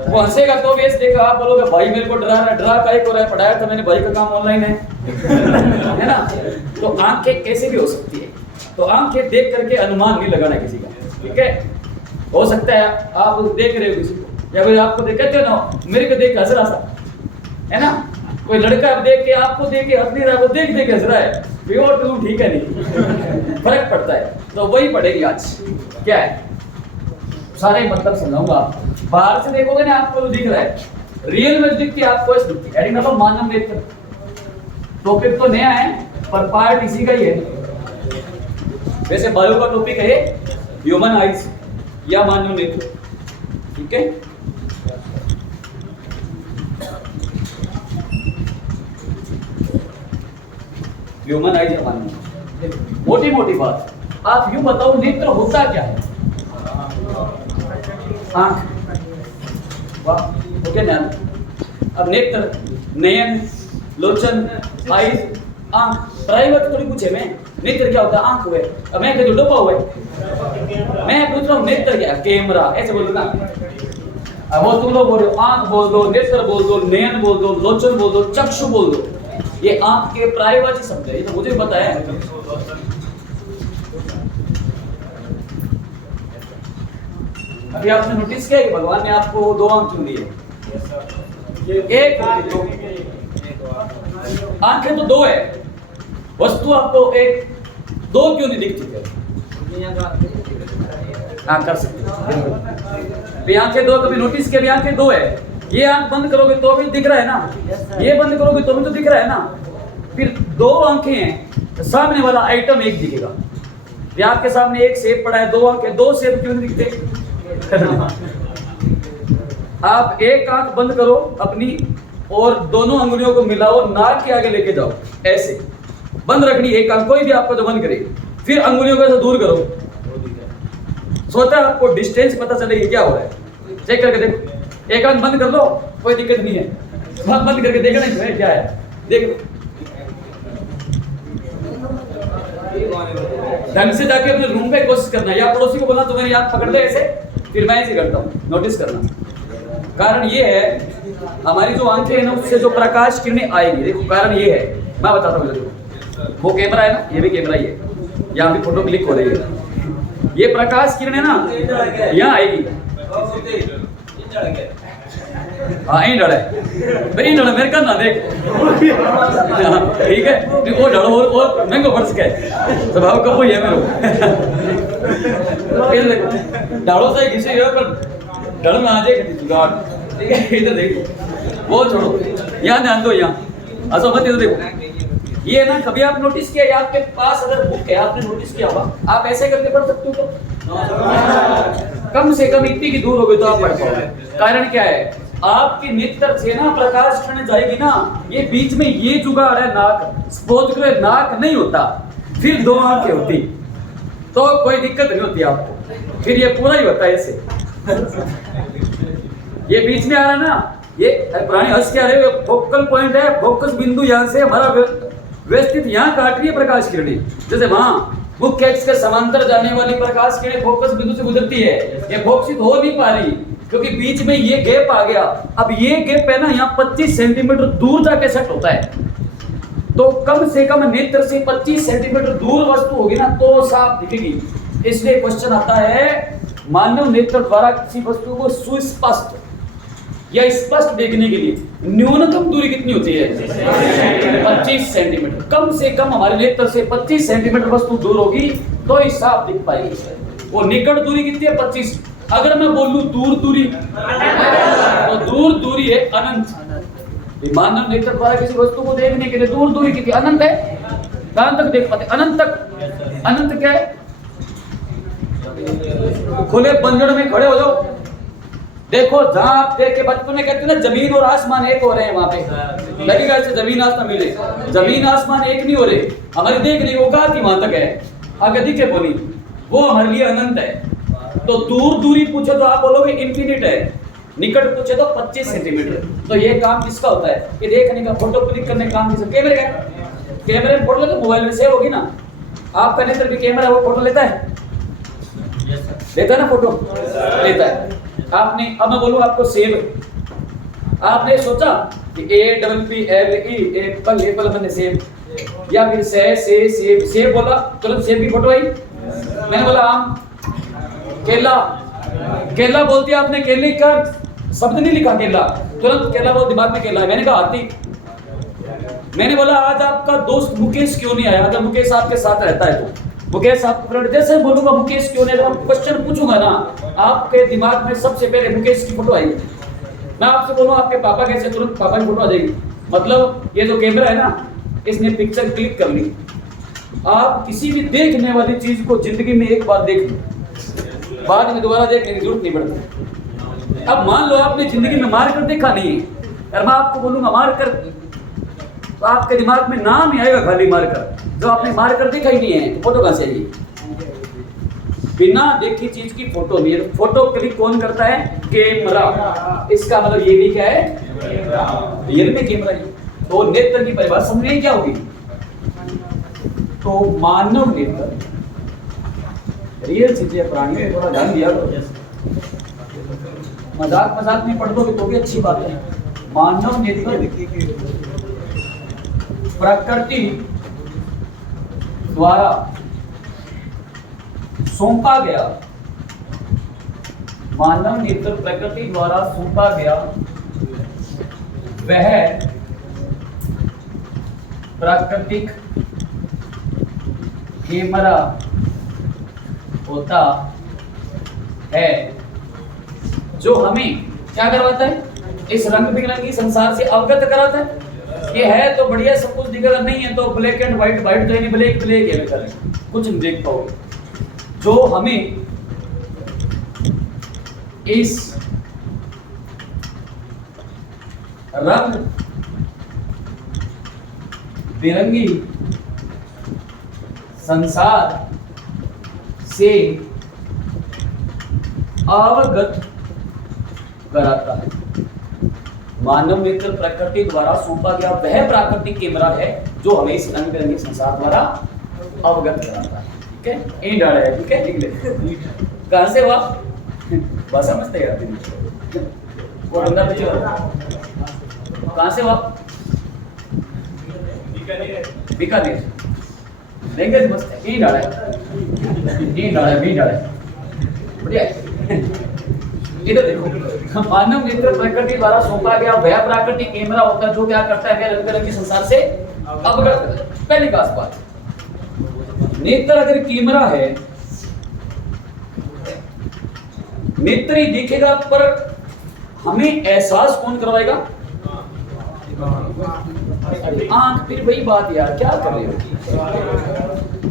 वो हंसेगा तो भी ऐसे देखा। आप बोलोगे भाई मेरे को डरा काहे को रहा है, पढ़ाया था मैंने, भाई का काम ऑनलाइन है ना। तो आंखें कैसे भी हो सकती है, तो आंखें देख करके अनुमान नहीं लगाना किसी का, ठीक है। हो सकता है आप देख रहे हो किसी को, या कोई आपको देख कहते हो ना मेरे को देख के हंस रहा था, है ना। कोई लड़का देख के आपको देख के हंस नहीं रहा, वो देख देख हंस रहा है, प्योर टू ठीक है नहीं, फर्क पड़ता है। तो वही पढ़ेगी आज। क्या है सारे मतलब समझाऊंगा। बाहर से देखोगे ना आपको तो दिख रहा है, रियल में दिखती है आपको ऐसे दिखती है। मतलब मानव नेत्र टॉपिक तो नया है पर पार्ट इसी का ही है। वैसे बायो का टॉपिक है ह्यूमन आइज या मानव नेत्र, ठीक है। ह्यूमन आइज या मानव, मोटी मोटी बात। आप यूं बताओ नेत्र होता क्या है? आंख, वाह ओके ना। अब नेत्र, नयन, लोचन, आइज, आंख। प्राइवेट थोड़ी पूछे मैं नेत्र क्या होता है, आंख हुए। अब मैं जो डूबा हुआ है, मैं पूछ रहा हूँ नेत्र क्या? कैमरा, ऐसे बोल दो ना। अब वो तुम लोग बोल रहे हो, आंख बोल दो, नेत्र बोल दो, नयन बोल दो, लोचन बोल दो, चक्षु बोल दो। ये आंख के प्राइवेट शब्द है, ये तो मुझे भी पता है। अभी आपने नोटिस किया कि भगवान ने आपको दो आंख क्यों दिए? एक दो आंखें तो दो है, वस्तु आपको एक दो क्यों नहीं दिखती है? हाँ कर सकते। आंखें दो कभी नोटिस किया? आंखें दो है। ये आंख बंद करोगे तो भी दिख रहा है ना, ये बंद करोगे तो भी तो दिख रहा है ना। फिर दो आंखें हैं, सामने वाला आइटम एक दिखेगा। ये आपके सामने एक सेब पड़ा है, दो आंखें, दो सेब क्यों नहीं दिखते? आप एक आंख बंद करो अपनी और दोनों अंगुलियों को मिलाओ, नाक के आगे लेके जाओ, ऐसे बंद रखनी एक आंख, कोई भी आपको जो बंद करे। फिर अंगुलियों को ऐसे दूर करो, सोचा आपको डिस्टेंस पता चलेगी क्या हो रहा है। चेक करके देखो, एक आंख बंद कर लो, कोई दिक्कत नहीं है। आंख बंद करके देखना है क्या है, देख ढंग से जाके अपने रूम पे कोशिश करना, या पड़ोसी को बोलना तुम्हारी आंख पकड़ दे ऐसे, फिर मैं ऐसे करता हूँ, नोटिस करना। कारण ये है हमारी जो आंखें है ना उससे जो प्रकाश किरणें आएगी, देखो कारण ये है, मैं बताता हूँ। देखो वो कैमरा है ना, ये भी कैमरा ही है, यहाँ भी फोटो क्लिक हो रही है। ये प्रकाश किरणें ना यहाँ आएगी, हाँ यही डर है भाई, डर मेरे का ना देख ठीक है। वो डर और महंगो पड़ सके स्वभाव कब है मेरे डालो से घिसे पर डर ना आ जाए, ठीक है। इधर देखो, वो छोड़ो, यहाँ ध्यान दो, यहाँ असो मत इधर देखो। ये ना कभी आप नोटिस किया, आपके पास अगर बुक है आपने नोटिस किया होगा, आप ऐसे करके पढ़ सकते हो तो कम से कम इतनी की दूर हो गई तो आप पढ़ पाओगे। कारण क्या है, आपके नेत्र से ना प्रकाश किरण जाएगी ना, ये बीच में ये जुगाड़ है नाक, सपोज करो नाक नहीं होता, फिर दो आंखें होती तो कोई दिक्कत नहीं होती आपको, फिर ये पूरा ही होता है ऐसे। ये बीच में आ रहा है ना, ये प्राणी हंस के आ रहे, फोकल पॉइंट है, फोकस बिंदु यहाँ से हमारा व्यवस्थित यहाँ काट रही है प्रकाश किरणें। जैसे वहां मुख्य एक्स के समांतर जाने वाली प्रकाश किरणें फोकस बिंदु से गुजरती है, ये फोकसित हो नहीं पा रही क्योंकि बीच में ये गैप आ गया। अब ये गैप है ना यहाँ 25 सेंटीमीटर दूर जाके सेट होता है, तो कम से कम नेत्र से 25 सेंटीमीटर दूर वस्तु होगी ना तो साफ दिखेगी। इसलिए क्वेश्चन आता है, मानव नेत्र द्वारा किसी वस्तु को सुस्पष्ट या स्पष्ट देखने के लिए न्यूनतम दूरी कितनी होती है? 25 सेंटीमीटर। कम से कम हमारे नेत्र से 25 सेंटीमीटर वस्तु दूर होगी तो ही साफ दिख पाएगी। वो निकट दूरी कितनी है? 25। अगर मैं बोलूं दूर दूरी, तो दूर दूरी है अनंत। मानव नेत्र द्वारा किसी वस्तु को देखने के लिए दूर दूरी कितनी? अनंत है। कहां तक देख पाते? अनंत तक। अनंत क्या है? खुले बंजर में खड़े हो जाओ, देखो जहां आप देख के बचपन में कहते हैं ना जमीन और आसमान एक हो रहे हैं, वहां पे लगेगा ऐसे जमीन आसमान मिले। जमीन आसमान एक नहीं हो रहे, हमारी देखने की औकात ही वहां तक है। आगे दिखे बोली वो हमारे लिए अनंत है। तो दूर दूरी पूछो तो आप बोलोगे इनफिनिट है, निकट पूछे तो 25 सेंटीमीटर। तो ये काम किसका होता है? ये देखने का, फोटो क्लिक करने का काम किसका? कैमरे का। कैमरे में फोटो लेते, मोबाइल में सेव होगी ना। आपका नेत्र भी कैमरा वो फोटो लेता है, लेता है ना फोटो, लेता है। आपने, अब मैं बोलूं आपको सेब, आपने सोचा कि APPLE एप्पल, एप्पल मैंने सेब, या फिर सेब, सेब बोला तुरंत सेब की फोटो आई। मैंने बोला आम, केला, केला बोलती आपने, केले का शब्द नहीं लिखा केला, तुरंत केला बोल दिमाग में केला है। मैंने कहा हाथी। मैंने बोला आज आपका दोस्त मुकेश क्यों नहीं आया? अगर मुकेश आपके साथ रहता है तो मुकेश आपका फ्रेंड, जैसे बोलूंगा मुकेश क्यों नहीं, जब क्वेश्चन पूछूंगा ना आपके दिमाग में सबसे पहले मुकेश की फोटो आएगी। मैं आपसे बोलूं आपके पापा कैसे, तुरंत पापा की फोटो आ जाएगी। मतलब ये जो कैमरा है ना, इसने पिक्चर क्लिक कर ली। आप किसी भी देखने वाली चीज को जिंदगी में एक बार देख लो, बाद में दोबारा देखने की जरूरत नहीं पड़ती। अब मान लो आपने जिंदगी में मार कर देखा नहीं है, और मैं आपको बोलूंगा मार कर, तो आपके दिमाग में नाम ही आएगा खाली मार कर। जो आपने मार कर देखा ही नहीं है तो फोटो कहां से आएगी? बिना देखी चीज की फोटो नहीं है। फोटो क्लिक कौन करता है? कैमरा। इसका मतलब ये भी क्या है? रियल में कैमरा है। तो नेत्र की परिभाषा समझने क्या होगी? तो मानव नेत्र रियल चीजें, प्राणियों में थोड़ा ध्यान दिया करो। मजाक में पढ़ दोगे तो भी अच्छी बात है। मानव नेत्र प्रकृति द्वारा सौंपा गया, मानव नेत्र प्रकृति द्वारा सौंपा गया वह प्राकृतिक कैमरा होता है जो हमें क्या करवाता है? इस रंग बिरंगी संसार से अवगत कराता है। ये है तो बढ़िया, सब कुछ दिखेगा, नहीं है तो ब्लैक एंड व्हाइट, व्हाइट तो नहीं, ब्लैक ब्लैक है, बेकार कुछ नहीं देख पाओगे। जो हमें इस रंग बिरंगी संसार से अवगत कराता है। मानव नेत्र प्रकृति द्वारा सौंपा गया वह प्राकृतिक कैमरा है जो हमें इस रंग बिरंगे संसार द्वारा अवगत कराता है। ठीक है, ये डाला है। ठीक है, इंग्लिश कहां से हुआ? बस समझते हैं वो बंदा बच्चे कहां से हुआ? बीकानेर। लैंग्वेज मस्त है। ये डाला है, ये डाला है, भी डाला है, बढ़िया। इधर देखो, मानव नेत्र प्रकृति द्वारा सौंपा गया वह प्राकृतिक कैमरा होता है जो क्या करता है? रंग बिरंगी संसार से अवगत। पहली खास बात, नेत्र अगर कैमरा है, नेत्र ही दिखेगा, पर हमें एहसास कौन करवाएगा? आंख। फिर वही बात यार, क्या कर रहे हो?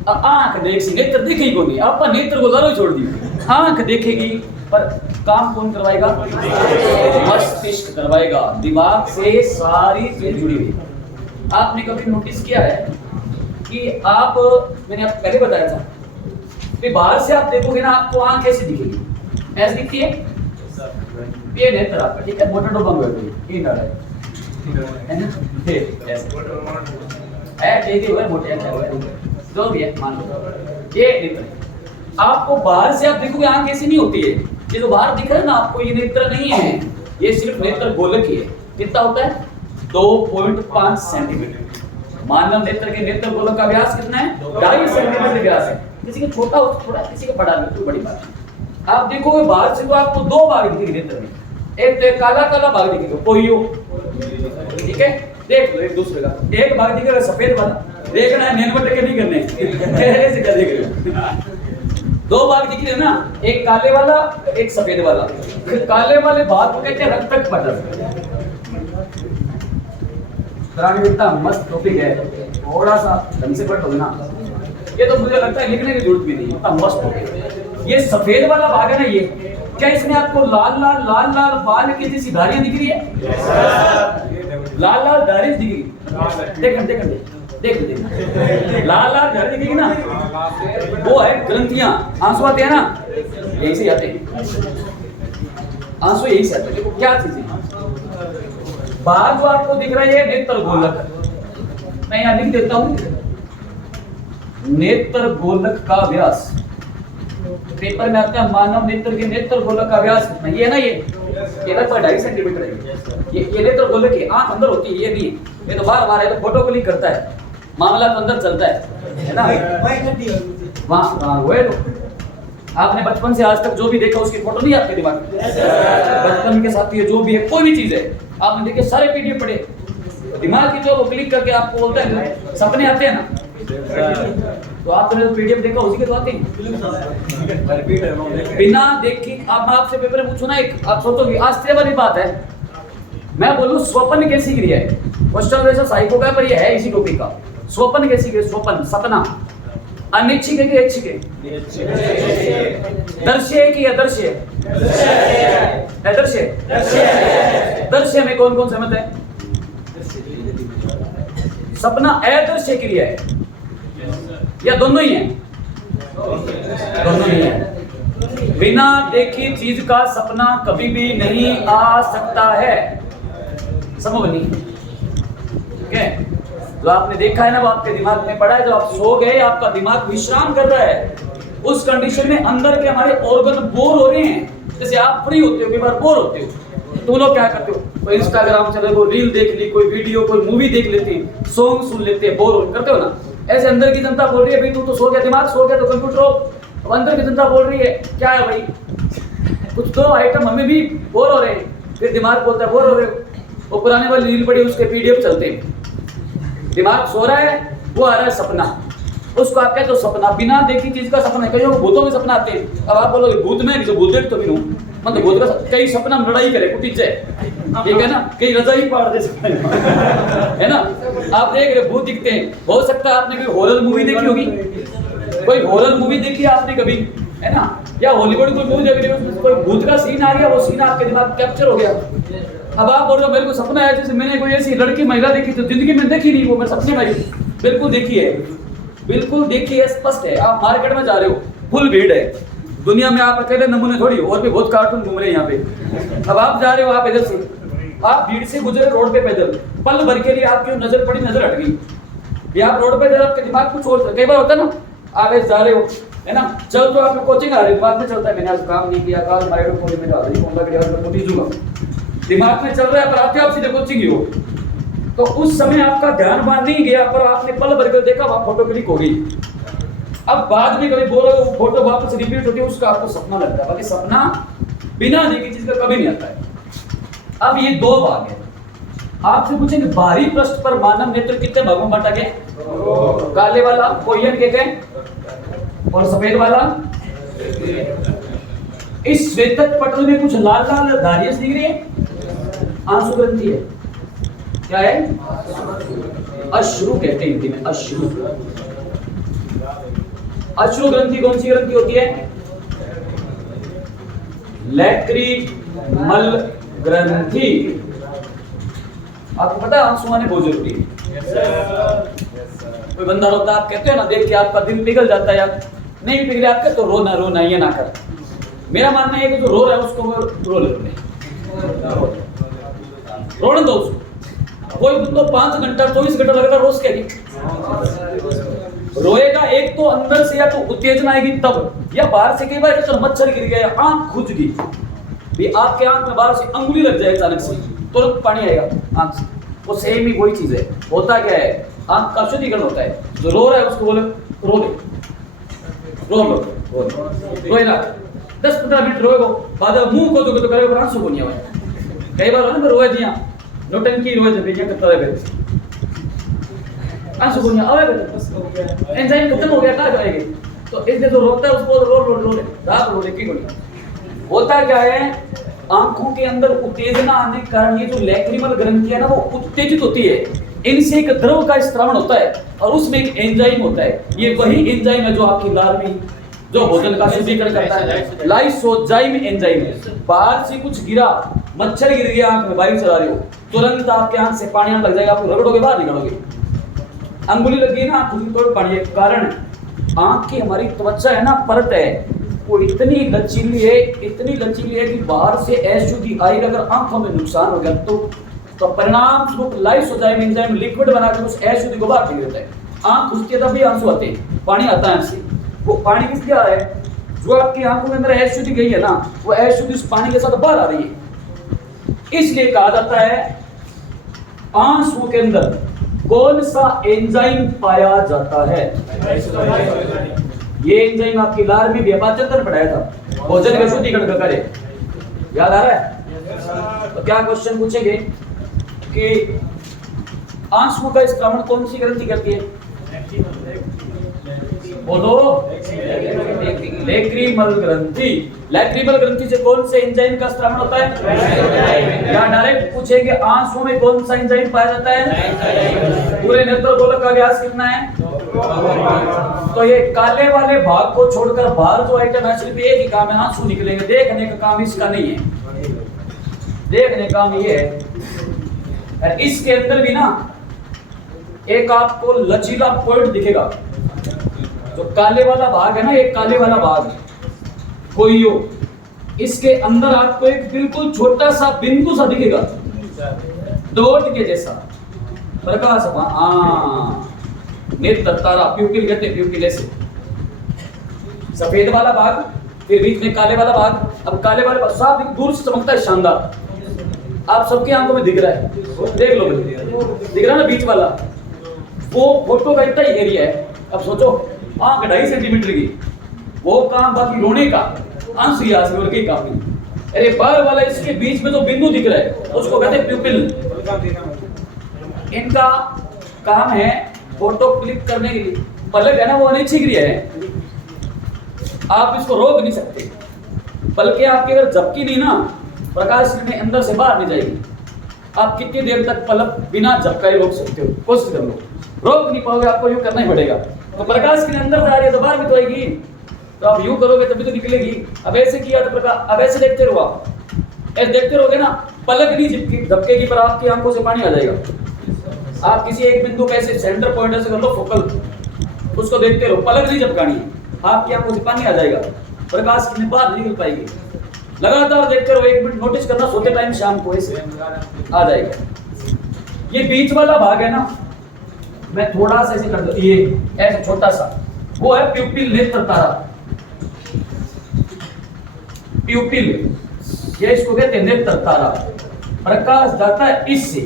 आंख देख सी, नेत्र देखेगी कौन नहीं? आप नेत्र को जरूर छोड़ दी, आंख देखेगी, पर काम कौन करवाएगा? मस्तिष्क करवाएगा। दिमाग से सारी चीज जुड़ी हुई। आपने कभी नोटिस किया है कि आप, मैंने आपको पहले बताया था कि बाहर से आप देखोगे ना, आपको आंख कैसी दिखेगी? ऐसी दिखती है। ये नेत्र आपका, ठीक है, मोटर डोबा हुआ है, ये डाला है ना, ऐसे है, हुआ मोटे अच्छा हुआ, जो भी है मान लो ये नेत्र। आपको बाहर से आप देखोगे आंख ऐसी नहीं होती है। ये जो बाहर दिख रहा है ना आपको, ये नेत्र नहीं है, ये सिर्फ नेत्र गोलक ही है। कितना होता है? 2.5 सेंटीमीटर। मानव नेत्र के नेत्र गोलक का व्यास कितना है? 2.5 सेंटीमीटर व्यास है। किसी का छोटा हो थोड़ा, किसी का बड़ा नहीं, कोई बड़ी बात नहीं। आप देखोगे बाहर से तो आपको 2 भाग दिखेंगे नेत्र में, एक तो काला काला भाग दिखेगा पोइयो, ठीक है, देख लो एक दूसरे का, एक भाग दिखेगा सफेद वाला, देखना है नैन बटे के नहीं करने ऐसे कर देगा। 2 भाग दिख रहे हैं ना, एक काले वाला एक सफेद वाला। फिर काले वाले भाग को कहते हैं रक्तक पटल। कितना मस्त टॉपिक है, थोड़ा सा ढंग से पढ़ लो ना, ये तो मुझे लगता है लिखने की जरूरत भी नहीं, इतना मस्त टॉपिक है। ये सफेद वाला भाग है ना, ये क्या इसमें आपको लाल लाल बाल की जैसी धारियां दिख रही है? लाल लाल धारियां दिख रही, देख लाल लाल धारियां दिखेगी ना, वो है ग्रंथियां। आंसू आते हैं ना, यही से आते हैं आंसू, यही से आते हैं। देखो क्या चीज है, बाहर जो आपको दिख रहा है नेत्र गोलक, मैं यहां लिख देता हूं, नेत्र गोलक का व्यास। पेपर में आता है मानव नेत्र के नेत्र गोलक का व्यास कितना, ये है ना, ये लगभग 2.5 सेंटीमीटर है। ये नेत्र गोलक की आंख अंदर होती है, ये नहीं, ये तो बाहर है, तो फोटो क्लिक करता है, मामला तो अंदर चलता है ना। वहां वो है, तो आपने बचपन से आज तक जो भी देखा उसकी फोटो नहीं आपके दिमाग में? बचपन के साथ ये जो भी है, कोई भी चीज है आपने देखे, सारे पीडीएफ पढ़े, दिमाग की जो वो क्लिक करके आपको बोलता है सपने आते हैं ना, तो आपने तो पीडीएफ देखा उसी के तो आते हैं बिना देखी। अब आपसे पेपर में पूछो ना, एक आप सोचोगे आश्चर्य वाली बात है, मैं बोलूं स्वप्न कैसी क्रिया है, क्वेश्चन वैसा साइको का, पर ये है इसी टॉपिक का। स्वप्न कैसी क्रिया? स्वप्न सपना अनिच्छिक है कि ऐच्छिक है? दर्श्य है कि अदर्श्य है? दर्श्य में कौन कौन सहमत है? सपना अदर्श्य क्रिया है या दोनों ही है? दोनों ही है। बिना देखी चीज का सपना कभी भी नहीं आ सकता है, संभव नहीं, ठीक है? जो आपने देखा है ना, वो आपके दिमाग में पड़ा है, जो आप सो गए, आपका दिमाग विश्राम कर रहा है, उस कंडीशन में अंदर के हमारे ऑर्गन बोर हो रहे हैं। जैसे आप फ्री होते हो, कई बार बोर होते हो, तुम लोग क्या करते हो? कोई इंस्टाग्राम चले, कोई रील देख ली, कोई वीडियो, कोई मूवी देख लेते हैं, सॉन्ग सुन लेते हैं, बोर करते हो ना। ऐसे अंदर की जनता बोल रही है भाई तू तो सो गया, दिमाग सो गया तो कंप्यूटर ऑफ। अब अंदर की जनता बोल रही है क्या है भाई, कुछ तो आइटम हमें भी बोर हो रहे हैं, फिर दिमाग बोलता है बोर हो रहे हो, वो पुराने वाली रील पड़ी, उसके पीडीएफ चलते हैं, दिमाग सो रहा है, वो आ रहा है सपना, उसको आप कहते हो सपना। बिना देखी चीज का सपना है। कई लोग भूतों में सपना आते हैं, अब आप बोलोगे भूत में जो भूत देख तो भी हूँ, मतलब भूत का कई सपना में लड़ाई करे कुछ है, ठीक है ना, कई रजाई पाड़ दे सकते है ना। आप देख रहे भूत दिखते हैं, हो सकता है आपने कोई हॉरर मूवी देखी होगी, कोई हॉरर मूवी देखी है आपने कभी, है ना, या हॉलीवुड कोई मूवी देख रही हो, उसमें कोई भूत का सीन आ गया, वो सीन आपके दिमाग कैप्चर हो गया। अब आप बोल रहे हो मेरे को सपना आया, जैसे मैंने कोई ऐसी लड़की महिला देखी तो जिंदगी में देखी नहीं, वो मैं सपने में बिल्कुल देखी है, बिल्कुल देखी है, स्पष्ट है। आप मार्केट में जा रहे हो, फुल भीड़ है, दुनिया में आप अकेले नमूने थोड़ी, और भी बहुत कार्टून घूम रहे हैं यहाँ पे। अब आप जा रहे हो, आप इधर से, आप भीड़ से गुजरे रोड पे पैदल, पल भर के लिए आपकी नजर पड़ी, नजर हट गई, या आप रोड पे जा, आपके दिमाग कुछ और, कई बार होता है ना, आप ऐसे जा रहे हो, है ना, चल तो आपको कोचिंग आ रही है, बाद में चलता है मैंने आज काम नहीं किया, कल माइडो कोचिंग में जा रही हूँ, दिमाग में चल रहा है, पर आपके आप सीधे कोचिंग ही हो, तो उस समय आपका ध्यान वहां नहीं गया, पर आपने पल भर कर देखा, वहां फोटो क्लिक हो गई। अब बाद में कभी बोलो वो फोटो वापस रिपीट होती है, उसका आपको सपना लगता है, बाकी सपना बिना देखी चीज का कभी नहीं आता है। अब ये 2 भाग है, आपसे पूछेंगे बाहरी पृष्ठ पर मानव नेत्र कितने भागों में बांटा गया? काले वाला कोयन के और सफेद वाला। इस श्वेतक पटल में कुछ लाल लाल धारियां दिख रही है, आंसू ग्रंथि है, क्या है? अश्रु कहते हैं हिंदी में, अश्रु। अश्रु ग्रंथि कौन सी ग्रंथि होती है? लैक्रिमल ग्रंथि। आपको पता है आंसू आने बहुत जरूरी है। कोई बंदा रोता है, आप कहते हो ना, देख के आपका दिल पिघल जाता है, आप नहीं पिघले आपके तो रोना रोना ये ना कर। मेरा मानना है कि जो रो रहा है उसको रो ले, रोने दो उसको। कोई तो 5 घंटा 24 घंटा लगातार रोज के रोएगा, एक तो अंदर से या तो उत्तेजना आएगी तब, या बाहर से कई बार तो मच्छर गिर गया, आंख खुज गई, भी आपके आंख में बाहर से अंगुली लग जाए अचानक से, तुरंत पानी आएगा आंख से। वो सेम ही वही चीज है। होता क्या है, आंख का शुद्धिकरण होता है। जो रो रहा है उसको बोले रो दे, रोए ना 10-15 मिनट रोएगो, बाद मुंह को तो करेगा आंसू को नहीं आवे। कई बार ना रोए दिया नोटंकी रोए जब ये करता है आंसू को नहीं आवे, बस हो गया, एंजाइम खत्म हो गया, कहां जाएगी? तो इसलिए जो रोता है उसको रो ले रात रो ले की गोली। होता क्या है, आंखों के अंदर उत्तेजना आने के कारण ये जो लैक्रिमल ग्रंथि है ना वो उत्तेजित होती है, इनसे एक द्रव का स्त्रावण होता है और उसमें एक एंजाइम होता है। ये वही एंजाइम है जो आपकी लार में जो भोजन का शुद्धिकरण करता है, लाइसोजाइम एंजाइम। बाहर से कुछ गिरा, मच्छर गिर गया आंख में, वायु चला रहे हो, तुरंत आपके आंख से पानी आने लग जाएगा, आप रगड़ोगे बाहर निकलोगे। अंगुली लगी ना दूसरी तोड़ पानी, कारण आंख की हमारी त्वचा है ना, परत है, वो इतनी लचीली है कि बाहर से अशुद्धि आई, अगर आंखों में नुकसान हो गया तो परिणाम स्वरूप लाइसोजाइम एंजाइम लिक्विड बनाकर उस अशुद्धि को बाहर फेंक देता है। आंख खुजती है तभी आंसू आते हैं, पानी आता है आंख से। वो पानी किस लिए आ रहा है? जो आपकी आंखों के अंदर अशुद्धि गई है ना, वो अशुद्धि उस पानी के साथ बाहर आ रही है। इसलिए कहा जाता है आंसू के अंदर कौन सा एंजाइम पाया जाता है? ये एंजाइम आपकी लार में भी पाचन पढ़ाया था, भोजन का शुद्धिकरण का कार्य, याद आ रहा है? तो क्या क्वेश्चन पूछेंगे कि आंसू का स्त्रावण कौन सी ग्रंथि करती है? बोलो, लैक्रिमल ग्रंथि। लैक्रिमल ग्रंथि से कौन से एंजाइम का स्त्रावण होता है? या डायरेक्ट पूछेंगे आंसू में कौन सा एंजाइम पाया जाता है? पूरे नेत्र गोलक का व्यास कितना है? तो ये काले वाले भाग को छोड़कर बाहर जो आइटम है सिर्फ एक ही काम है, आंसू निकलेंगे। देखने का काम इसका नहीं है, देखने का काम ये है। इसके अंदर भी ना एक आपको लचीला पॉइंट दिखेगा, जो काले वाला भाग है ना, एक काले वाला भाग कोई हो, इसके अंदर आपको एक बिल्कुल छोटा सा बिंदु सा दिखेगा, डॉट के जैसा प्रकाश। नेत्र तारा, प्यूपिल कहते हैं, प्यूपिल ऐसे सफेद वाला भाग, फिर बीच में काले वाला भाग। अब काले वाले भाग साफ दूर से चमकता है, शानदार, आप सबके आंखों में दिख रहा है, देख लो, दिख रहा है ना बीच वाला, वो फोटो का इतना ही एरिया है। अब सोचो आंख 2.5 सेंटीमीटर की, वो काम बाकी रोने का, आंसू यहाँ से और कहीं काम नहीं। अरे बाहर वाला इसके बीच में जो बिंदु दिख रहा है उसको कहते हैं प्यूपिल। इनका काम है फोटो क्लिक करने के लिए, पलक है ना वो अनिच्छिक क्रिया है, आप इसको रोक नहीं सकते। बल्कि आपकी अगर झपकी नहीं ना, प्रकाश किरणें अंदर से बाहर नहीं जाएगी। आप कितनी देर तक पलक बिना झपकाए रोक सकते हो? कोशिश कर लो, रोक नहीं पाओगे, आपको यूं करना ही पड़ेगा। तो प्रकाश किरण अंदर जा रही है तो बाहर भी तो आएगी, तो आप यूं करोगे तभी तो निकलेगी। अब ऐसे किया तो प्रकाश, अब ऐसे देखते रहो, आप ऐसे देखते रहोगे ना, पलक नहीं झपकेगी पर आपकी आंखों से पानी आ जाएगा। आप किसी एक बिंदु पे ऐसे सेंटर पॉइंट ऐसे कर लो, फोकल, उसको देखते रहो, पलक नहीं झपकानी है, आपकी आंखों से पानी आ जाएगा, प्रकाश किरण बाहर नहीं निकल पाएगी। लगातार देखते रहो, 1 मिनट नोटिस करना, सोते टाइम शाम को ऐसे आ जाएगा। ये बीच वाला भाग है ना, मैं थोड़ा सा ऐसे कर दूं, ये ऐसे छोटा सा, वो है प्यूपिल, नेत्र तारा, प्यूपिल, ये इसको कहते हैं नेत्र तारा। प्रकाश जाता है इससे,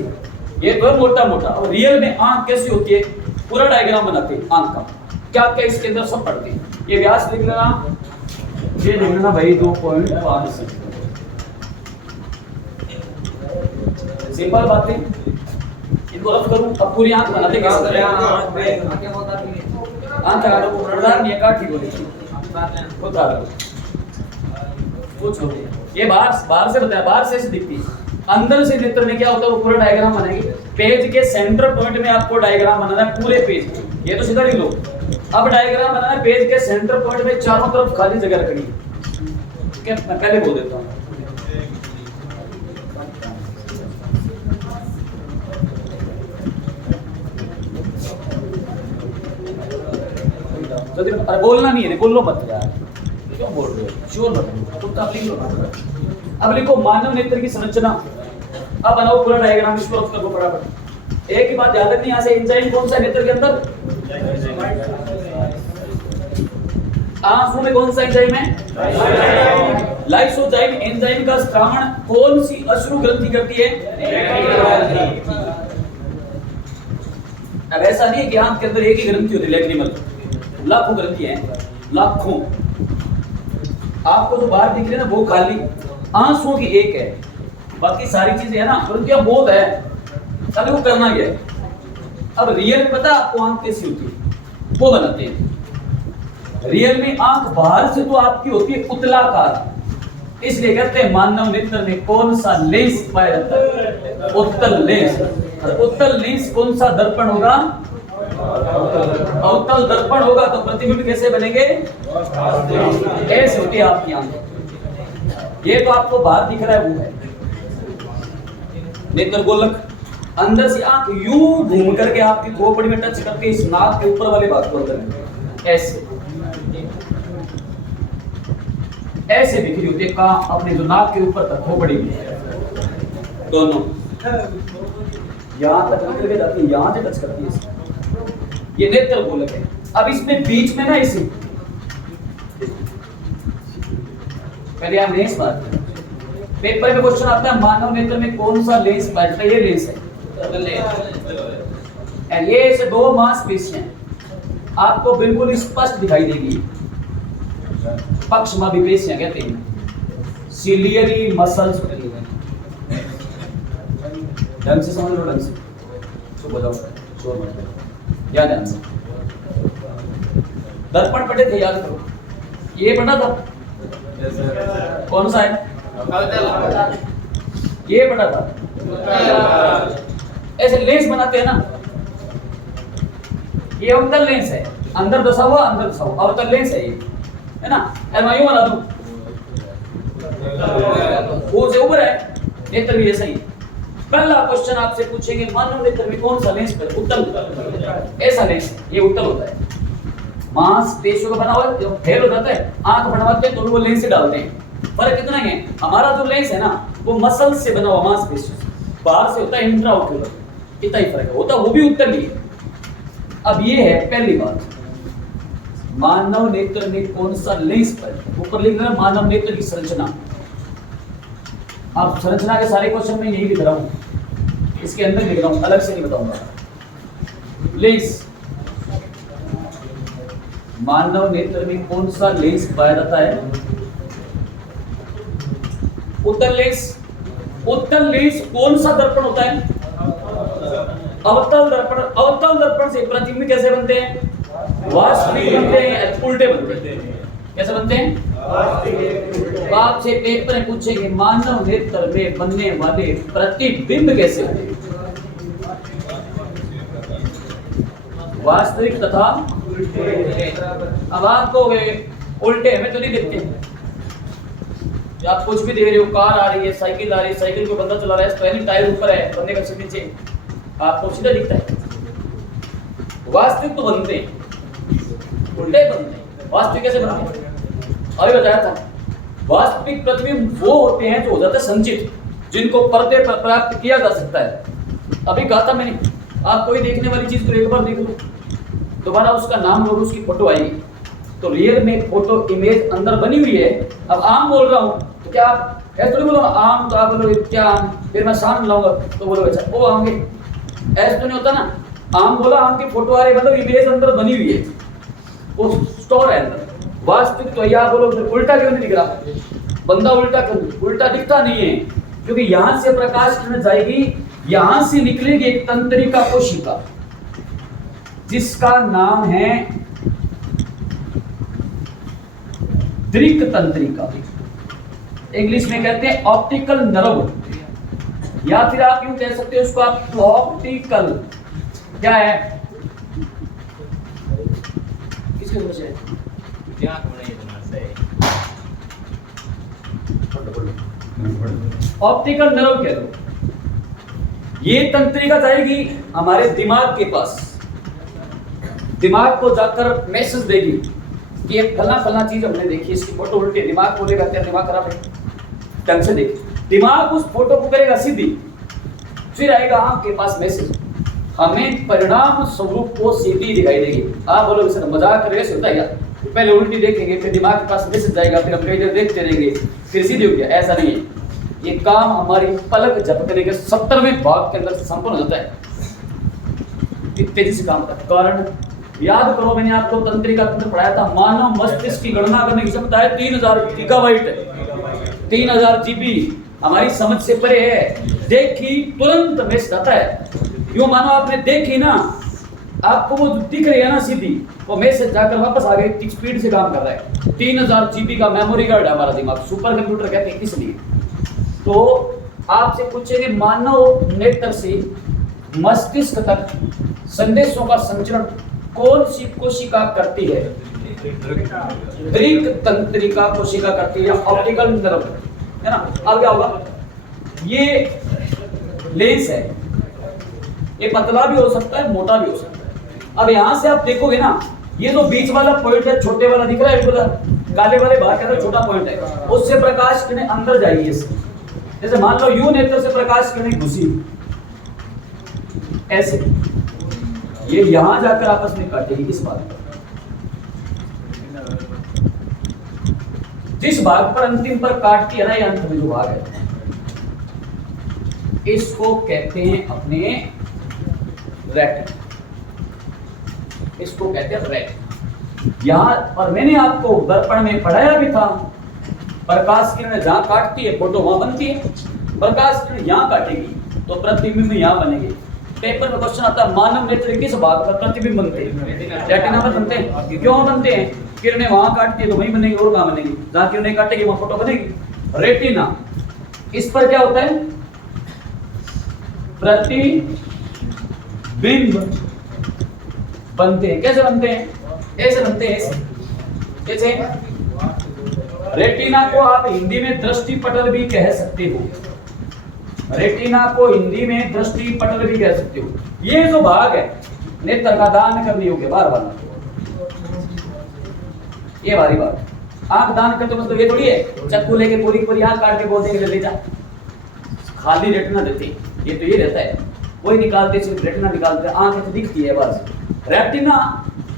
ये तो मोटा मोटा। और रियल में आंख कैसी होती है, पूरा डायग्राम बनाते हैं आंख का, क्या क्या इसके अंदर सब पढ़ते हैं। ये व्यास लिख लेना, ये लिख लेना भाई 2.5, सिंपल बातें, इनको रफ करूं, अब पूरी आंख बना देंगे। आंख लगा दो, प्रधान ये काट ठीक हो जाएगी, उतार लो, कुछ हो। ये बाहर से बताया, बाहर से ऐसे दिखती है, अंदर से नेत्र में क्या होता है, वो पूरा डायग्राम बनाएंगे। पेज के सेंटर पॉइंट में आपको डायग्राम बनाना है, पूरे पेज, ये तो सीधा लिख लो। अब डायग्राम बनाना है, पेज के सेंटर पॉइंट में चारों तरफ खाली जगह रखनी है। क्या मैं पहले बोल देता हूँ, अरे बोलना नहीं है, बोल लो मत यार, क्यों बोल रहे हो, श्योर मत, तुम तो लिख लो। अब लिखो मानव नेत्र की संरचना, अब बनाओ पूरा डायग्राम, इसको रफ कर दो फटाफट। एक ही बात याद रखनी, यहाँ से एंजाइम कौन सा नेत्र के अंदर, आंखों में कौन सा एंजाइम है, लाइसोजाइम एंजाइम का स्त्रावण कौन सी अश्रु ग्रंथि करती है, अब ऐसा नहीं है कि आंख के अंदर एक ही ग्रंथि होती है लैक्रिमल, लाखों ग्रंथियां हैं, लाखों। आपको जो बाहर दिख रही है ना वो खाली आंसुओं की एक है, बाकी सारी चीजें है ना ग्रंथियां बहुत है, अभी वो करना क्या है। अब रियल में पता आपको आंख कैसी होती है, वो बनाते हैं। रियल में आंख बाहर से तो आपकी होती है उतलाकार, इसलिए कहते हैं मानव नेत्र में कौन सा लेंस पाया जाता है, उत्तल लेंस। उत्तल लेंस कौन सा दर्पण होगा, अवतल दर्पण होगा, तो प्रतिबिंब कैसे बनेंगे, ऐसे होती है आपकी आंख। ये तो आपको बाहर दिख रहा है वो है नेत्र गोलक, अंदर से आंख यूं घूम करके आपकी खोपड़ी में टच करके इस नाक के ऊपर वाले भाग को अंदर ऐसे ऐसे बिखरी होती है, कहां, अपने जो नाक के ऊपर तक खोपड़ी में, दोनों यहां तक निकल के जाती है, यहां से टच करती है, ये नेत्र गोलक है। अब इसमें बीच में ना इसी पहले आप लेंस बात पेपर में क्वेश्चन आता है मानव नेत्र में कौन सा लेंस बैठता है, ये लेंस है। और ये ऐसे दो मांसपेशियां आपको बिल्कुल स्पष्ट दिखाई देगी, पक्षमाभिपेशियां कहते हैं, सिलियरी मसल्स होती है। ढंग से समझ लो, ढंग से तो बताओ, शोर मत करो, याद ध्यान से। दर्पण पढ़े थे, याद करो, ये पढ़ा था कौन सा है, ये पढ़ा था। ऐसे लेंस बनाते हैं ना, ये अवतल लेंस है, अंदर दसा हुआ, अंदर दसा हुआ, अवतल लेंस है ये, है ना। मैं यूं बना दूं, वो से ऊपर है, नेत्र भी ऐसा ही। पहला क्वेश्चन आपसे पूछेंगे मानव नेत्र में कौन सा लेंस पर, उत्तल, ऐसा लेंस ये उत्तल होता है। मांसपेशियों का बना हुआ जो फेल हो जाता है, आंख बनवाते हैं तो वो लेंस से डालते हैं। फर्क कितना है, हमारा जो लेंस है ना वो मसल से बना हुआ, मांसपेशियों से, बाहर से होता है इंट्राओक्यूलर, इतना ही फर्क है, होता वो भी उत्तल ही है। अब ये है पहली बात, मानव नेत्र में कौन सा लेंस पर, ऊपर लिख रहा है मानव नेत्र की संरचना। अब संरचना के सारे क्वेश्चन में यही लिख रहा हूं, इसके अंदर लिख रहा हूं, अलग से नहीं बताऊंगा। लेंस, मानव नेत्र में कौन सा लेंस पाया जाता है, उत्तल लेंस। उत्तल लेंस कौन सा दर्पण होता है, अवतल दर्पण। अवतल दर्पण से प्रतिबिंब कैसे बनते हैं, वास्तविक बनते हैं, उल्टे बनते हैं, कैसे बनते हैं। आपसे पेपर में पूछेंगे मानव नेत्र में बनने वाले प्रतिबिंब कैसे होते हैं, वास्तविक तथा अब आपको उल्टे हमें तो नहीं दिखते, आप कुछ भी दे रहे हो, कार आ रही है, साइकिल आ रही है, साइकिल को बंदा चला रहा है, पहले टायर ऊपर है, बंदे का सिर नीचे, आपको सीधा दिखता है। वास्तविक तो बनते हैं, उल्टे बनते हैं। वास्तविक कैसे बनते हैं, अभी बताया था। वास्तविक प्रतिबिंब वो होते हैं जो हो जाते हैं संचित, जिनको पर्दे पर प्राप्त किया जा सकता है। अभी कहा था मैंने, आप कोई देखने वाली चीज को एक बार देख लो, दोबारा उसका नाम लो, उसकी फोटो आएगी, तो रियल में फोटो इमेज अंदर बनी हुई है। अब आम बोल रहा हूँ तो क्या आप ऐसे थोड़ी बोलो आम, तो आप बोलोगे क्या आम, फिर मैं सामने लाऊंगा तो बोलोगे अच्छा वो आम के, ऐसे तो नहीं होता ना। आम बोला, आम की फोटो आ रही, मतलब इमेज अंदर बनी हुई है, वो स्टोर है अंदर। वास्तविक तो या बोलो उल्टा क्यों नहीं दिख रहा, बंदा उल्टा क्यों, उल्टा दिखता नहीं है, क्योंकि यहां से प्रकाश किरण जाएगी, यहां से निकलेगी एक तंत्रिका कोशिका जिसका नाम है दृक् तंत्रिका, इंग्लिश में कहते हैं ऑप्टिकल नर्व, या फिर आप यूं कह सकते हो उसको आप ऑप्टिकल, क्या है, किसके वजह से ऑप्टिकल नर्व कह दो। ये तंत्रिका जाएगी हमारे दिमाग के पास, दिमाग को जाकर मैसेज देगी कि एक फलना चीज हमने देखी, इसकी फोटो उल्टी है, दिमाग बोलेगा क्या दिमाग खराब है, ढंग से देख, दिमाग उस फोटो को करेगा सीधी, फिर आएगा आंख के पास मैसेज, हमें परिणाम स्वरूप को सीधी दिखाई देगी। आप बोलोगे सर मजाक कर रहे होता है क्या, पहले उल्टी देखेंगे फिर दिमाग के पास मैसेज जाएगा, फिर हम कई देर देखते रहेंगे फिर सीधी हो गया, ऐसा नहीं है। ये काम हमारी पलक झपकने के 70वें भाग के अंदर संपन्न हो जाता है। तेजी से काम करता है। कारण याद करो, मैंने आपको तंत्रिका तंत्र पढ़ाया था, मानव मस्तिष्क की गणना करने की क्षमता है 3000 गीगाबाइट, 3000 जीबी, हमारी समझ से परे है। देखी तुरंत मैसेज आता है, यूं मानो आपने देखी ना, आपको वो दिख रही है ना सीधी, वो मैसेज जाकर वापस आ गई, इतनी स्पीड से काम कर रहा है। 3000 जीबी का मेमोरी कार्ड है हमारा दिमाग, सुपर कंप्यूटर कहते हैं इसलिए। तो आपसे पूछेंगे मानव नेत्र से मस्तिष्क तक संदेशों का संचरण कौन सी कोशिका करती है? दृक तंत्रिका कोशिका करती है, या ऑप्टिकल नर्व, है ना। अब क्या होगा, ये लेंस है, ये पतला भी हो सकता है, मोटा भी हो सकता है। अब यहां से आप देखोगे ना, ये जो बीच वाला पॉइंट है, छोटे वाला दिख रहा है, बिल्कुल काले वाले बाहर का छोटा पॉइंट है, उससे प्रकाश किरणें अंदर जाएगी। जैसे मान लो यू नेत्र से प्रकाश किरणें घुसी ऐसे, ये यहां जाकर आपस में काटेगी। किस बात पर? जिस भाग पर अंतिम पर काटती है ना, ये अंत में जो भाग है, इसको कहते हैं अपने रेटिना, इसको कहते हैं रेटिना। यहां पर मैंने आपको दर्पण में पढ़ाया भी था, प्रकाश किरण जहां काटती है फोटो वहां बनती है, प्रकाश किरण यहां काटेगी तो प्रतिबिंब यहां बनेंगे। पेपर में क्वेश्चन आता है, मानव नेत्र किस भाग पर प्रतिबिंब बनते हैं? रेटिना पर बनते हैं। क्यों बनते हैं? किरणें वहां काटती है तो वहीं बनेगी, और कहां बनेगी? जहां किरणें काटेगी वहां फोटो बनेगी। रेटिना, इस पर क्या होता है? प्रतिबिंब बनते हैं। कैसे बनते हैं? ऐसे बनते हैं, कैसे? रेटिना को आप हिंदी में दृष्टि पटल भी कह सकते हो, रेटिना को हिंदी में दृष्टि पटल भी कह सकते हो। ये जो भाग है नेत्र का दान करने योग्य, बार बार ये बारी बात, आंख दान करते मतलब ये थोड़ी है चाकू लेके पूरी पूरी आंख काट के बोल देंगे ले जा, खाली रेटिना देते, ये तो ये रहता है, वही निकालते सिर्फ रेटिना निकालते, आंख ऐसे दिखती है बस। रेटिना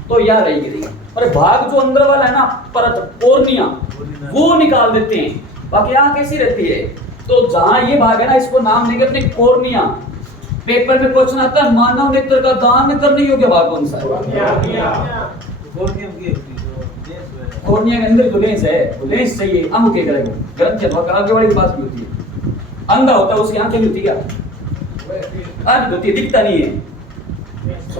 तो यार रहेगी, पर भाग जो अंदर वाला है ना, परत कोर्निया, वो निकाल देते हैं, बाकी आंख कैसी रहती है। तो जहां ये भाग है ना, इसको नाम देंगे अपने कोर्निया। पेपर में क्वेश्चन आता है, मानव नेत्र का दान करने योग्य भाग कौन सा है? कोर्निया के अंदर तो लेंस है, लेंस चाहिए, अंग के करेगा ग्रंथि अथवा आगे वाली बात भी होती है। अंधा होता है, उसकी आंखें भी होती क्या? आंख होती है, दिखता नहीं है।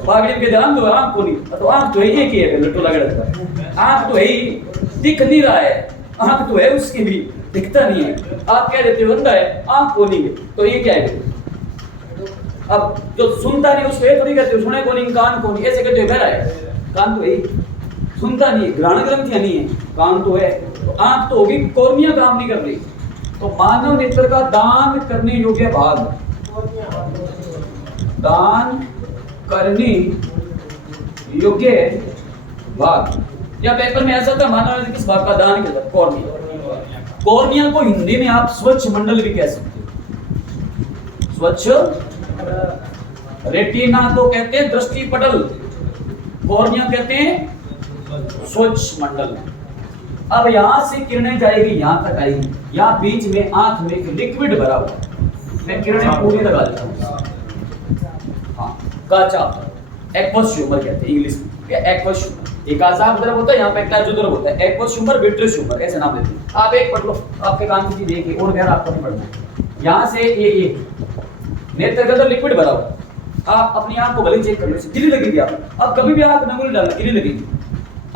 पागड़ी के ध्यान दो, आंख को नहीं, तो आंख तो है, एक ही है, लट्टू लगा रहता है, आंख तो है ही, दिख नहीं रहा है, आंख तो है उसकी भी, दिखता नहीं है। आप कह देते हो अंधा है, आंख को नहीं है, तो ये क्या है? अब जो सुनता नहीं उसको ये थोड़ी कहते हो सुने को नहीं, कान को नहीं, ऐसे कहते हो बहरा है, कान तो है ही, सुनता नहीं है, घ्राण ग्रंथियां नहीं है, कान तो है, तो आंख तो होगी, कोर्निया काम नहीं कर रही। तो मानव नेत्र का दान करने योग्य भाग, दान करने योग्य भाग, या पेपर में ऐसा था, मानव नेत्र किस भाग का दान किया? कॉर्निया। कॉर्निया को हिंदी में आप स्वच्छ मंडल भी कह सकते हो, स्वच्छ। रेटिना को कहते हैं दृष्टि पटल, कॉर्निया कहते हैं स्वच्छ मंडल। अब यहां से किरणें जाएगी, यहां तक आएगी, यहां बीच में आंख में एक लिक्विड भरा हुआ, मैं किरणें पूरी लगा देता हूं। हाँ, काचा एक्वस ह्यूमर कहते हैं इंग्लिश में, एक्वस ह्यूमर, एक आजाब द्रव होता है, यहाँ पे एक द्रव होता है, एक्वस ह्यूमर, विट्रियस ह्यूमर, ऐसे नाम देते हैं। आप एक पढ़ लो, आपके कान की चीज देखिए, और गैर आपको नहीं पढ़ना है। यहाँ से ये नेत्र के अंदर लिक्विड भरा हुआ, आप अपनी आंख को भले चेक कर लो, गिरी लगेगी आप, अब कभी भी आंख में डालना, गिरी लगेगी।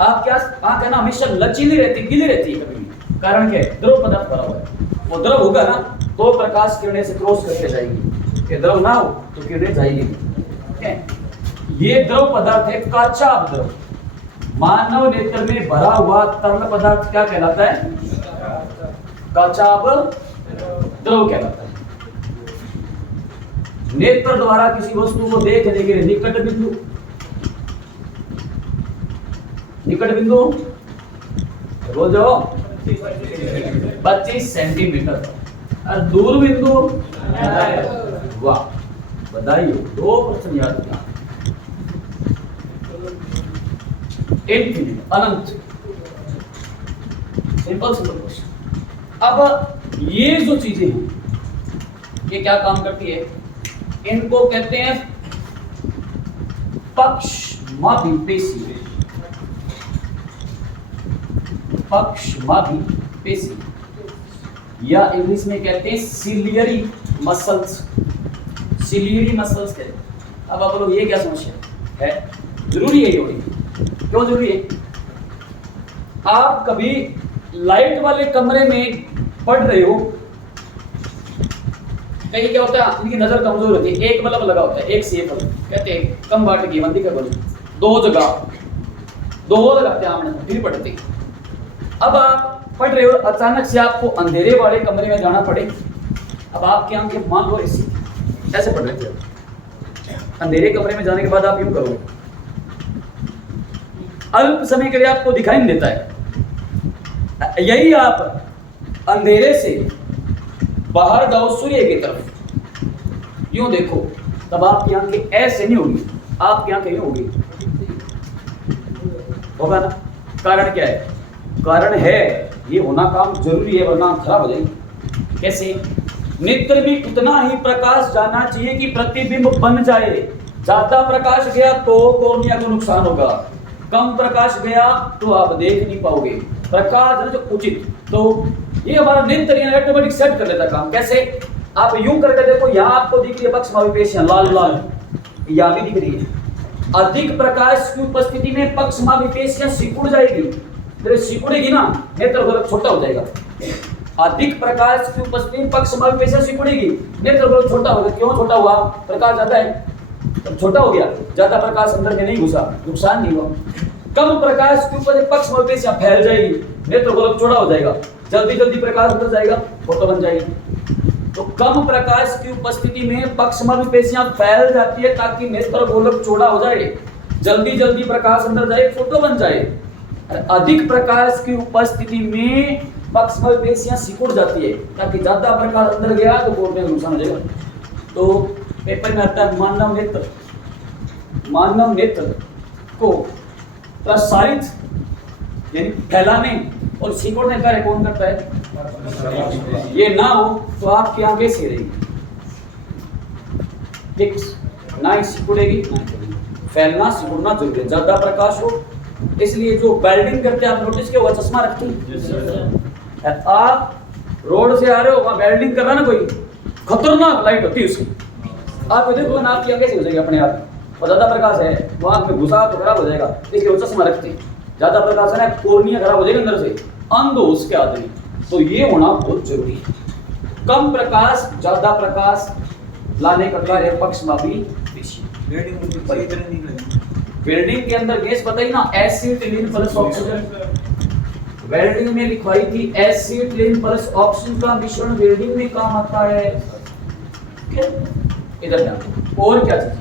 आप क्या आंख है ना, हमेशा लचीली रहती, गीली रहती है कभी भी, कारण क्या है? द्रव पदार्थ भरा हुआ है, वो द्रव होगा ना तो प्रकाश किरणें से क्रॉस करके जाएगी, ये द्रव ना हो तो किरणें जाएगी। ये द्रव पदार्थ है काचाभ द्रव। मानव नेत्र में भरा हुआ तरल पदार्थ क्या कहलाता है? काचाभ द्रव कहलाता है। नेत्र द्वारा किसी वस्तु को देखने के लिए निकट बिंदु, निकट बिंदु वो जो 25 सेंटीमीटर, और दूर बिंदु, वाह बधाई हो, 2% याद किया, इनफिनिट, अनंत। Simple simple question. अब ये जो चीजें हैं, ये क्या काम करती है? इनको कहते हैं पक्षमापी पेशी, पक्षमापी पेशी, या इंग्लिश में कहते हैं सिलियरी मसल्स, सिलियरी मसल्स कहते हैं। अब आप लोग ये क्या समस्या है? जरूरी है ये होनी, क्यों जरूरी है? आप कभी लाइट वाले कमरे में पढ़ रहे हो, कहीं क्या होता है इनकी नजर कमजोर होती है, एक बल्ब लगा होता है, एक सेफ कहते हैं कम बाट की बंदी का बल्ब, दो लगाते हैं आपने फिर पढ़ते। अब आप पढ़ रहे हो, अचानक से आपको अंधेरे वाले कमरे में जाना पड़े। अब आपकी आंखें मान लो ऐसी ऐसे पढ़ रहे थे, अंधेरे कमरे में जाने के बाद आप यूं करोगे, अल्प समय के लिए आपको दिखाई नहीं देता है। यही आप अंधेरे से बाहर जाओ सूर्य की तरफ, यूं देखो, तब आपकी आंखें ऐसे नहीं होगी, आपकी आंखें यूं होगी, होगा ना? कारण क्या है? कारण है ये होना काम जरूरी है, वरना खराब हो जाएगी। कैसे? नेत्र भी उतना ही प्रकाश जाना चाहिए कि प्रतिबिंब बन जाए। ज्यादा प्रकाश गया तो कॉर्निया को नुकसान होगा, कम प्रकाश गया तो आप देख नहीं पाओगे। प्रकाश जो उचित, तो ये हमारा नेत्र ऑटोमेटिक सेट कर लेता काम। कैसे? आप यूं करके देखो, यहाँ आपको दिख रही है पक्षमापी पेशियां लाल लाल, यहाँ भी दिख रही है। अधिक प्रकाश की उपस्थिति में पक्षमापी पेशियां सिकुड़ जाएगी, फिर सिकुड़ेगी ना, नेत्र गोलक छोटा हो जाएगा। अधिक प्रकाश की उपस्थिति में पक्षमापी पेशियां सिकुड़ेगी, नेत्र गोलक छोटा होगा। क्यों छोटा हुआ? प्रकाश ज्यादा है, तब छोटा हो गया, ज्यादा प्रकाश अंदर में नहीं घुसा, नुकसान नहीं हुआ। कम प्रकाश के ऊपर पक्षमापी पेशियां फैल जाएगी, नेत्र गोलक चौड़ा हो जाएगा, जल्दी जल्दी प्रकाश अंदर जाएगा, फोटो बन जाएगी। तो कम प्रकाश की उपस्थिति में पक्षमापी पेशियां फैल जाती है ताकि नेत्र गोलक चौड़ा हो जाए, जल्दी जल्दी प्रकाश अंदर जाए, फोटो बन जाए। अधिक प्रकाश की उपस्थिति में पक्षमापी पेशियां सिकुड़ जाती है ताकि ज्यादा प्रकाश अंदर गया तो कोर्निया को नुकसान हो जाएगा। तो पेपर में आता है मानव नेत्र को प्रसारित यानी फैलाने और सिकुड़ने का कार्य कौन करता है? ये ना हो तो आपकी आंखें से रहेगी, ना ही सिकुड़ेगी, फैलना सिकुड़ना जरूरी है, ज्यादा प्रकाश हो। इसलिए जो वेल्डिंग करते हैं, आप नोटिस किया, वो चश्मा रखते हैं। आप रोड से आ रहे हो, वहां वेल्डिंग कर रहा है ना कोई, खतरनाक लाइट होती है उसकी, आप देखो ना, आपकी आंखें से हो जाएगी अपने आप। और ज्यादा प्रकाश है वो आंख में घुसा तो खराब हो जाएगा, इसलिए वो चश्मा रखते हैं। ज्यादा प्रकाश है ना, कोर्निया खराब हो जाएगी अंदर से, अंध हो उसके आदमी। तो ये होना बहुत जरूरी है। कम प्रकाश ज्यादा प्रकाश लाने का कार्य पक्षमापी पेशी। वेल्डिंग के अंदर गैस बताई ना, एसिटिलीन प्लस ऑक्सीजन। वेल्डिंग में लिखवाई थी एसिटिलीन प्लस ऑक्सीजन का मिश्रण वेल्डिंग में काम आता है। इधर ध्यान, और क्या चीज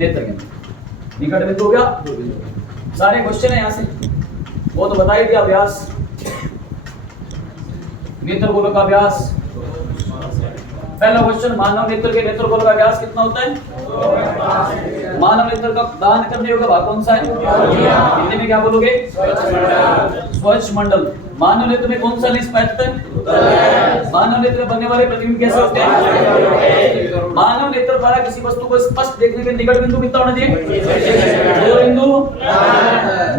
नेत्र के निकट बिंदु हो गया, सारे क्वेश्चन है यहाँ से, वो तो बताई दिया। अभ्यास, नेत्र गोलक का व्यास। पहला क्वेश्चन, मानव नेत्र के नेत्र गोलक का व्यास कितना होता है? मानव नेत्र का दान करने योग्य भाग कौन सा है? हिंदी में क्या बोलोगे? स्वच्छ मंडल। मानव नेत्र में कौन सा लेंस पाता है? मानव नेत्र बनने वाले प्रतिबिंब कैसे होते हैं? मानव नेत्र द्वारा किसी वस्तु को स्पष्ट देखने के निकट बिंदु कितना होना चाहिए? दो बिंदु।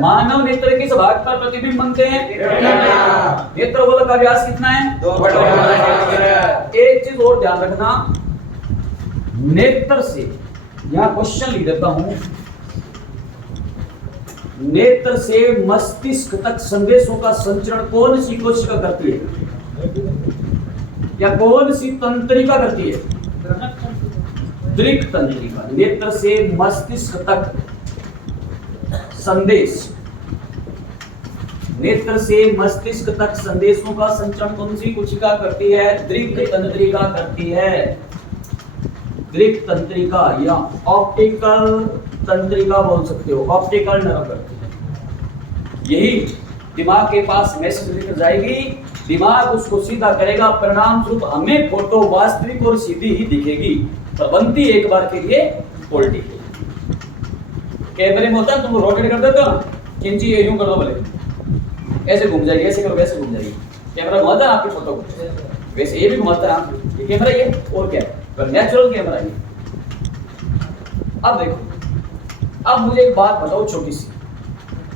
मानव नेत्र किस भाग पर प्रतिबिंब बनते हैं? नेत्र गोलक का व्यास कितना है? 2/2। एक चीज और ध्यान रखना, नेत्र से, यहाँ क्वेश्चन लिख देता हूं, नेत्र से मस्तिष्क तक संदेशों का संचरण कौन सी कोशिका करती है, या कौन सी तंत्रिका करती है? दृक् तंत्रिका। नेत्र से मस्तिष्क तक संदेश, नेत्र से मस्तिष्क तक संदेशों का संचरण कौन सी कोशिका करती है? दृक् तंत्रिका करती है। दृक् तंत्रिका या ऑप्टिकल तंत्रिका बोल सकते हो, ऑप्टिकल नर्व करती है। यही दिमाग के पास मैसेज लेकर जाएगी, दिमाग उसको सीधा करेगा, परिणाम स्वरूप हमें फोटो वास्तविक और सीधी ही दिखेगी, पर बनती एक बार के लिए उल्टी। कैमरे में होता है, तुम रोटेट कर देते हो ना, खींची ये यूं कर दो, भले ऐसे घूम जाएगी, ऐसे करो वैसे घूम जाएगी। कैमरा घुमाता है आपकी फोटो को, वैसे ये भी घुमाता है आप, ये कैमरा ये और क्या है, पर नेचुरल कैमरा ये। अब देखो अब मुझे एक बात बताओ छोटी सी,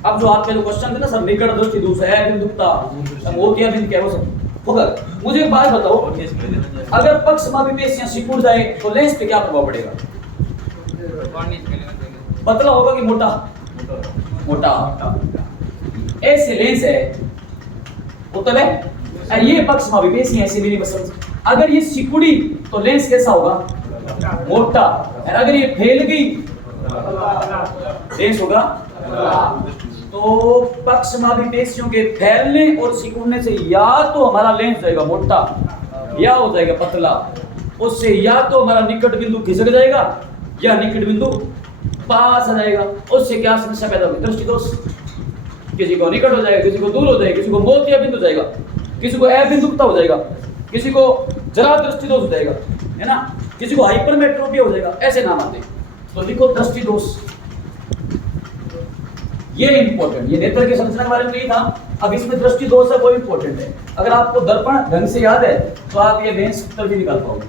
अब जो आपके जो क्वेश्चन थे ना सर, निकट दृष्टि दोष है बिंदुकता, वो क्या बिंदु क्या वो सब होगा। मुझे एक बात बताओ, अगर पक्ष मापिपेशियां सिकुड़ जाए तो लेंस पे क्या प्रभाव पड़ेगा? पतला होगा कि मोटा? मोटा। ऐसे लेंस है उत्तल है, ये पक्ष मापिपेशियां ऐसे मेरी बस, अगर ये सिकुड़ी तो लेंस कैसा होगा? मोटा। अगर ये फैल गई लेंस होगा। तो पक्ष मापिपेशियों के फैलने और सिकुड़ने से या तो हमारा लेंस जाएगा मोटा या हो जाएगा पतला, उससे या तो हमारा निकट बिंदु खिसक जाएगा या निकट बिंदु पास आ जाएगा। उससे क्या समस्या पैदा होगी? दृष्टि दोष। किसी को निकट हो जाएगा, किसी को दूर हो जाएगा, किसी को मोतिया बिंदु जाएगा, किसी को अबिंदुकता हो जाएगा, किसी को जरा दृष्टि दोष हो जाएगा, है ना, किसी को हाइपरमेट्रोपिया हो जाएगा, ऐसे नाम आते हैं। तो लिखो दृष्टि दोष। ये इंपॉर्टेंट, ये नेत्र की संरचना के बारे में नहीं था, अब इसमें दृष्टि दोष है वो इंपॉर्टेंट है। अगर आपको दर्पण ढंग से याद है तो आप ये लेंस उत्तर भी निकाल पाओगे।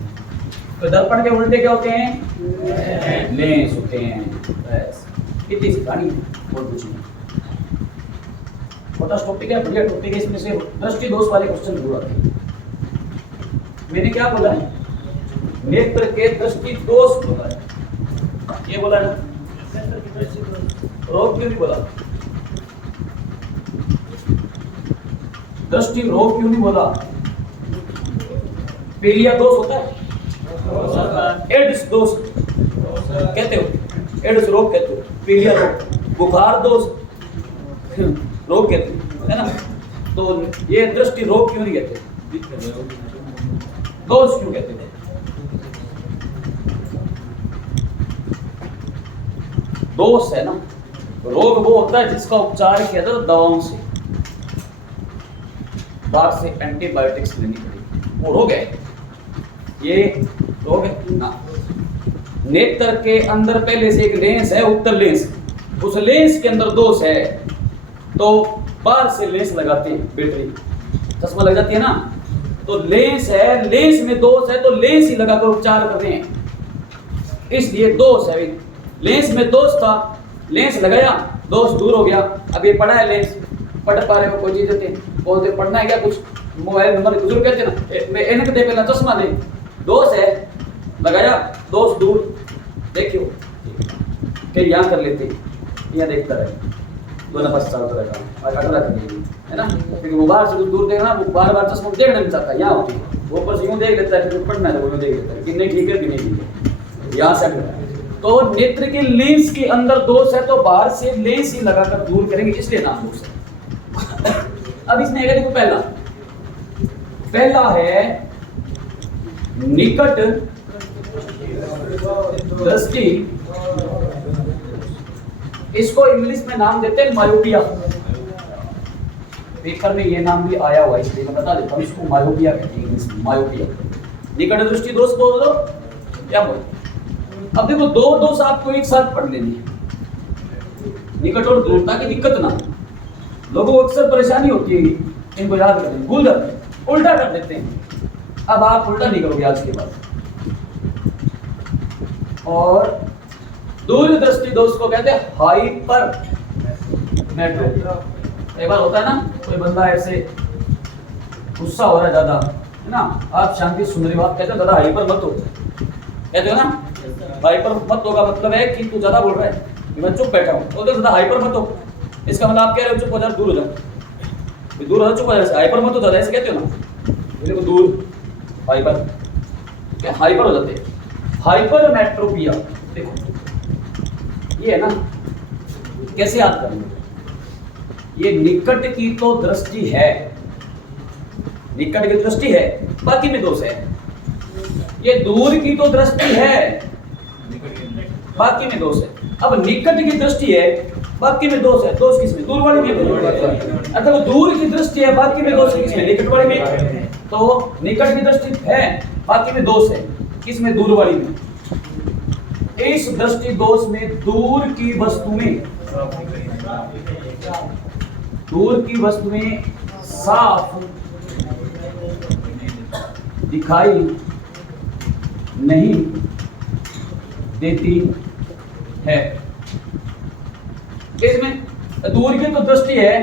तो दर्पण के उल्टे क्या होते हैं? लेंस होते हैं। बस इतनी सी कहानी है और कुछ नहीं। छोटा टॉपिक है, बढ़िया टॉपिक है, इसमें से दृष्टि दोष वाले क्वेश्चन जरूर आते हैं। मैंने क्या बोला है? नेत्र के दृष्टि दोष बोला है, ये बोला ना, रोग क्यों नहीं बोला? दृष्टि रोग क्यों नहीं बोला? पीलिया दोष होता है, एड्स दोष कहते हो, एड्स रोग कहते हो, पीलिया रोग, बुखार दोष रोग कहते हो, है ना। तो ये दृष्टि रोग क्यों नहीं कहते? दोष क्यों कहते हैं? दोष है ना, रोग वो होता है जिसका उपचार किया जाता है दवाओं से, बाहर से एंटीबायोटिक्स लेनी पड़ेगी, वो रोग है। ये रोग है ना। नेत्र के अंदर पहले से एक लेंस है, उत्तल लेंस, उस लेंस के अंदर दोष है तो बाहर से लेंस लगाते हैं, बैटरी चश्मा लग जाती है ना, तो लेंस है, लेंस में दोष है तो लेंस ही लगाकर उपचार कर रहे हैं, इसलिए दोष है। लेंस में दोष था, लेंस लगाया, दोष दूर हो गया। अब ये पढ़ा है लेंस, पढ़ पा रहे हो, कोई चीज देते बोलते पढ़ना है क्या, कुछ मोबाइल नंबर बुजुर्ग कहते हैं ना, मैं एनक दे पहला चश्मा दे, दोष है, लगाया, दोष दूर। देखियो कि यहाँ कर लेते, यहाँ देखता रहे, दोनों पास चलता रहेगा और अगला करेगी, है ना, क्योंकि वो बाहर से दूर देखना, वो बार बार चश्मा देखना नहीं चाहता, यहाँ होती है वो ऊपर से यूँ देख लेता है, पढ़ना है वो यूँ देख लेता है कि नहीं ठीक है कि नहीं ठीक है, यहाँ से अगला। तो नेत्र के लेंस के अंदर दोष है तो बाहर से लेंस ही लगाकर दूर करेंगे, इसलिए नाम दोष है। अब इसमें अगर देखो, पहला है निकट दृष्टि, इसको इंग्लिश में नाम देते हैं मायोपिया। पेपर में ये नाम भी आया हुआ है इसलिए मैं बता देता हूँ, इसको मायोपिया कहते हैं इंग्लिश में, मायोपिया। निकट दृष्टि दोष बोल दो क्या बोल। अब देखो दो दोष आपको एक साथ पढ़ लेनी है, निकट और दूर, ताकि दिक्कत ना। लोगों को अक्सर परेशानी होती है इनको याद करने, भूल जाते हैं, उल्टा कर देते हैं। अब आप उल्टा नहीं करोगे आज के बाद। और दूर दृष्टि दोष को कहते हैं हाइपर मेट्रोपिया। एक बार होता है ना, कोई बंदा ऐसे गुस्सा हो रहा है ज्यादा, है ना, आप शांति सुन रहे हो, आप कहते हो दादा हाइपर मत हो, कहते हो ना, हाइपर मत होगा मतलब है कि तू ज्यादा बोल रहा है, मैं चुप बैठा हूँ, तो ज्यादा हाइपर मत हो, इसका मतलब आप कह रहे हो चुप हो जा, दूर हो जाओ, दूर हो जा, चुप हो जा, हाइपर मत हो ज्यादा, ऐसे कहते हो ना, देखो दूर हाइपर, क्या हाइपर हो जाते हैं, हाइपर मेट्रोपिया। देखो ये है ना, कैसे याद करेंगे, ये निकट की तो दृष्टि है, निकट की दृष्टि है, बाकी में दोष है। ये दूर की तो दृष्टि है, बाकी में दोष है। अब निकट की दृष्टि है, बाकी में दोष है, दोष किसमें? दूर वाली में। अर्थात वो दूर की दृष्टि है, बाकी में दोष है किसमें? निकट वाली में। तो निकट की दृष्टि है, बाकी में दोष है किसमें? दूर वाली में। इस दृष्टि दोष में दूर की वस्तुएं साफ दिखाई नहीं देती है। किसमें दूर की तो दृष्टि है,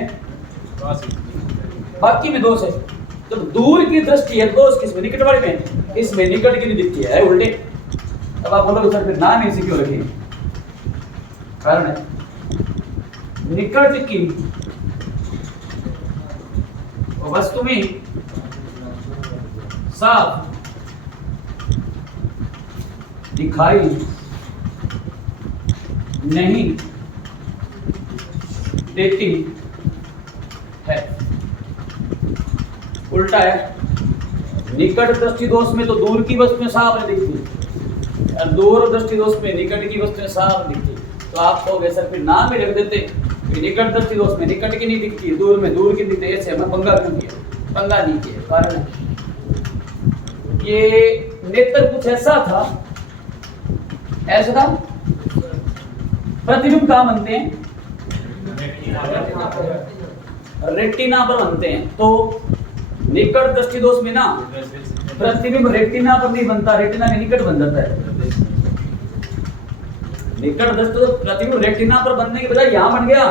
बाकी में दोष है। जब दूर की दृष्टि है दोष किसमें, निकट वाले में, इसमें निकट की नहीं दिखती है उल्टे। अब आप बोलोगे सर फिर नाम ऐसे क्यों रखे, कारण है निकट की वस्तु में साफ दिखाई नहीं देती है, उल्टा है। निकट दृष्टि दोष में तो दूर की वस्तुएं साफ नहीं दिखती और दूर दृष्टि दोष में निकट की वस्तुएं साफ दिखती। तो आप कहोगे सर फिर नाम ही रख देते, निकट दृष्टि दोष में निकट की नहीं दिखती, दूर में दूर की दिखती है, ऐसे हमें पंगा क्यों किया, पंगा नहीं किया। कारण ये नेत्र कुछ ऐसा था, ऐसा था, प्रतिबिंब कहाँ बनते हैं, रेटिना पर बनते हैं। तो निकट दृष्टि दोष में ना प्रतिबिंब रेटिना पर नहीं बनता, रेटिना के निकट बन जाता है। निकट दृष्टि दोष प्रतिबिंब रेटिना पर बनने के बजाय यहां बन गया,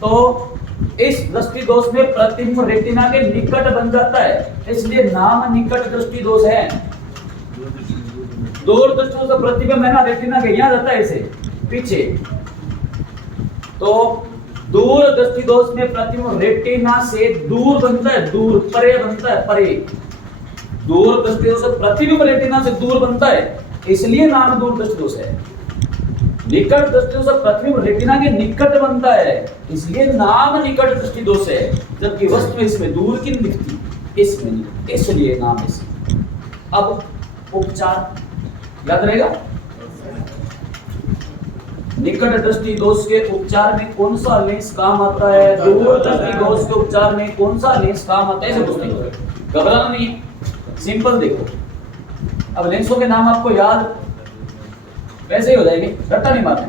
तो इस दृष्टि दोष में प्रतिबिंब रेटिना के निकट बन जाता है, इसलिए नाम निकट दृष्टि दोष है। दूर दृष्टि दोष प्रतिबिंब है ना रेटिना के यहां जाता है ऐसे पीछे, तो दूर दृष्टि दोष में प्रतिबिंब रेटिना से दूर बनता है, दूर परे बनता है, परे। दूर दृष्टि दोष प्रतिबिंब रेटिना से दूर बनता है, इसलिए नाम दूर दृष्टि दोष है। निकट दृष्टि दोष प्रतिबिंब रेटिना के निकट बनता है, इसलिए नाम निकट दृष्टि दोष है, जबकि वस्तु इसमें दूर की नहीं दिखती, इसमें नहीं, इसलिए नाम इसे। अब उपचार याद रहेगा, निकट दृष्टि दोष के उपचार में कौन सा लेंस काम आता है, दूर दृष्टि दोष के उपचार में कौन सा लेंस काम आता है, ऐसे पूछते हैं। घबराना नहीं, सिंपल देखो। अब लेंसों के नाम आपको याद वैसे ही हो जाएंगे, रट्टा नहीं मारना।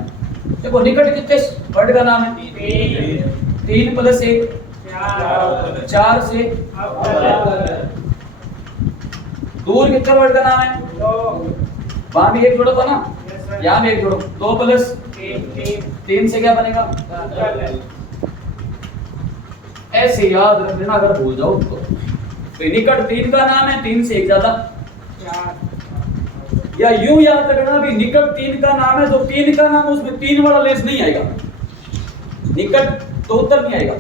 देखो निकट कितने वर्ड का नाम है, 3 + 1 4 से। दूर कितने वर्ड का नाम है, वहां भी एक जोड़ो था ना, यहाँ भी एक जोड़ो, 2 + 3 से क्या बनेगा, ऐसे याद रख देना अगर भूल जाओ तो। निकट 3 का नाम है, 3 से 1 ज्यादा, या यूं याद रखना भी निकट 3 का नाम है, तो 3 का नाम उसमें 3 वाला लेंस नहीं आएगा, निकट तो उत्तर नहीं आएगा,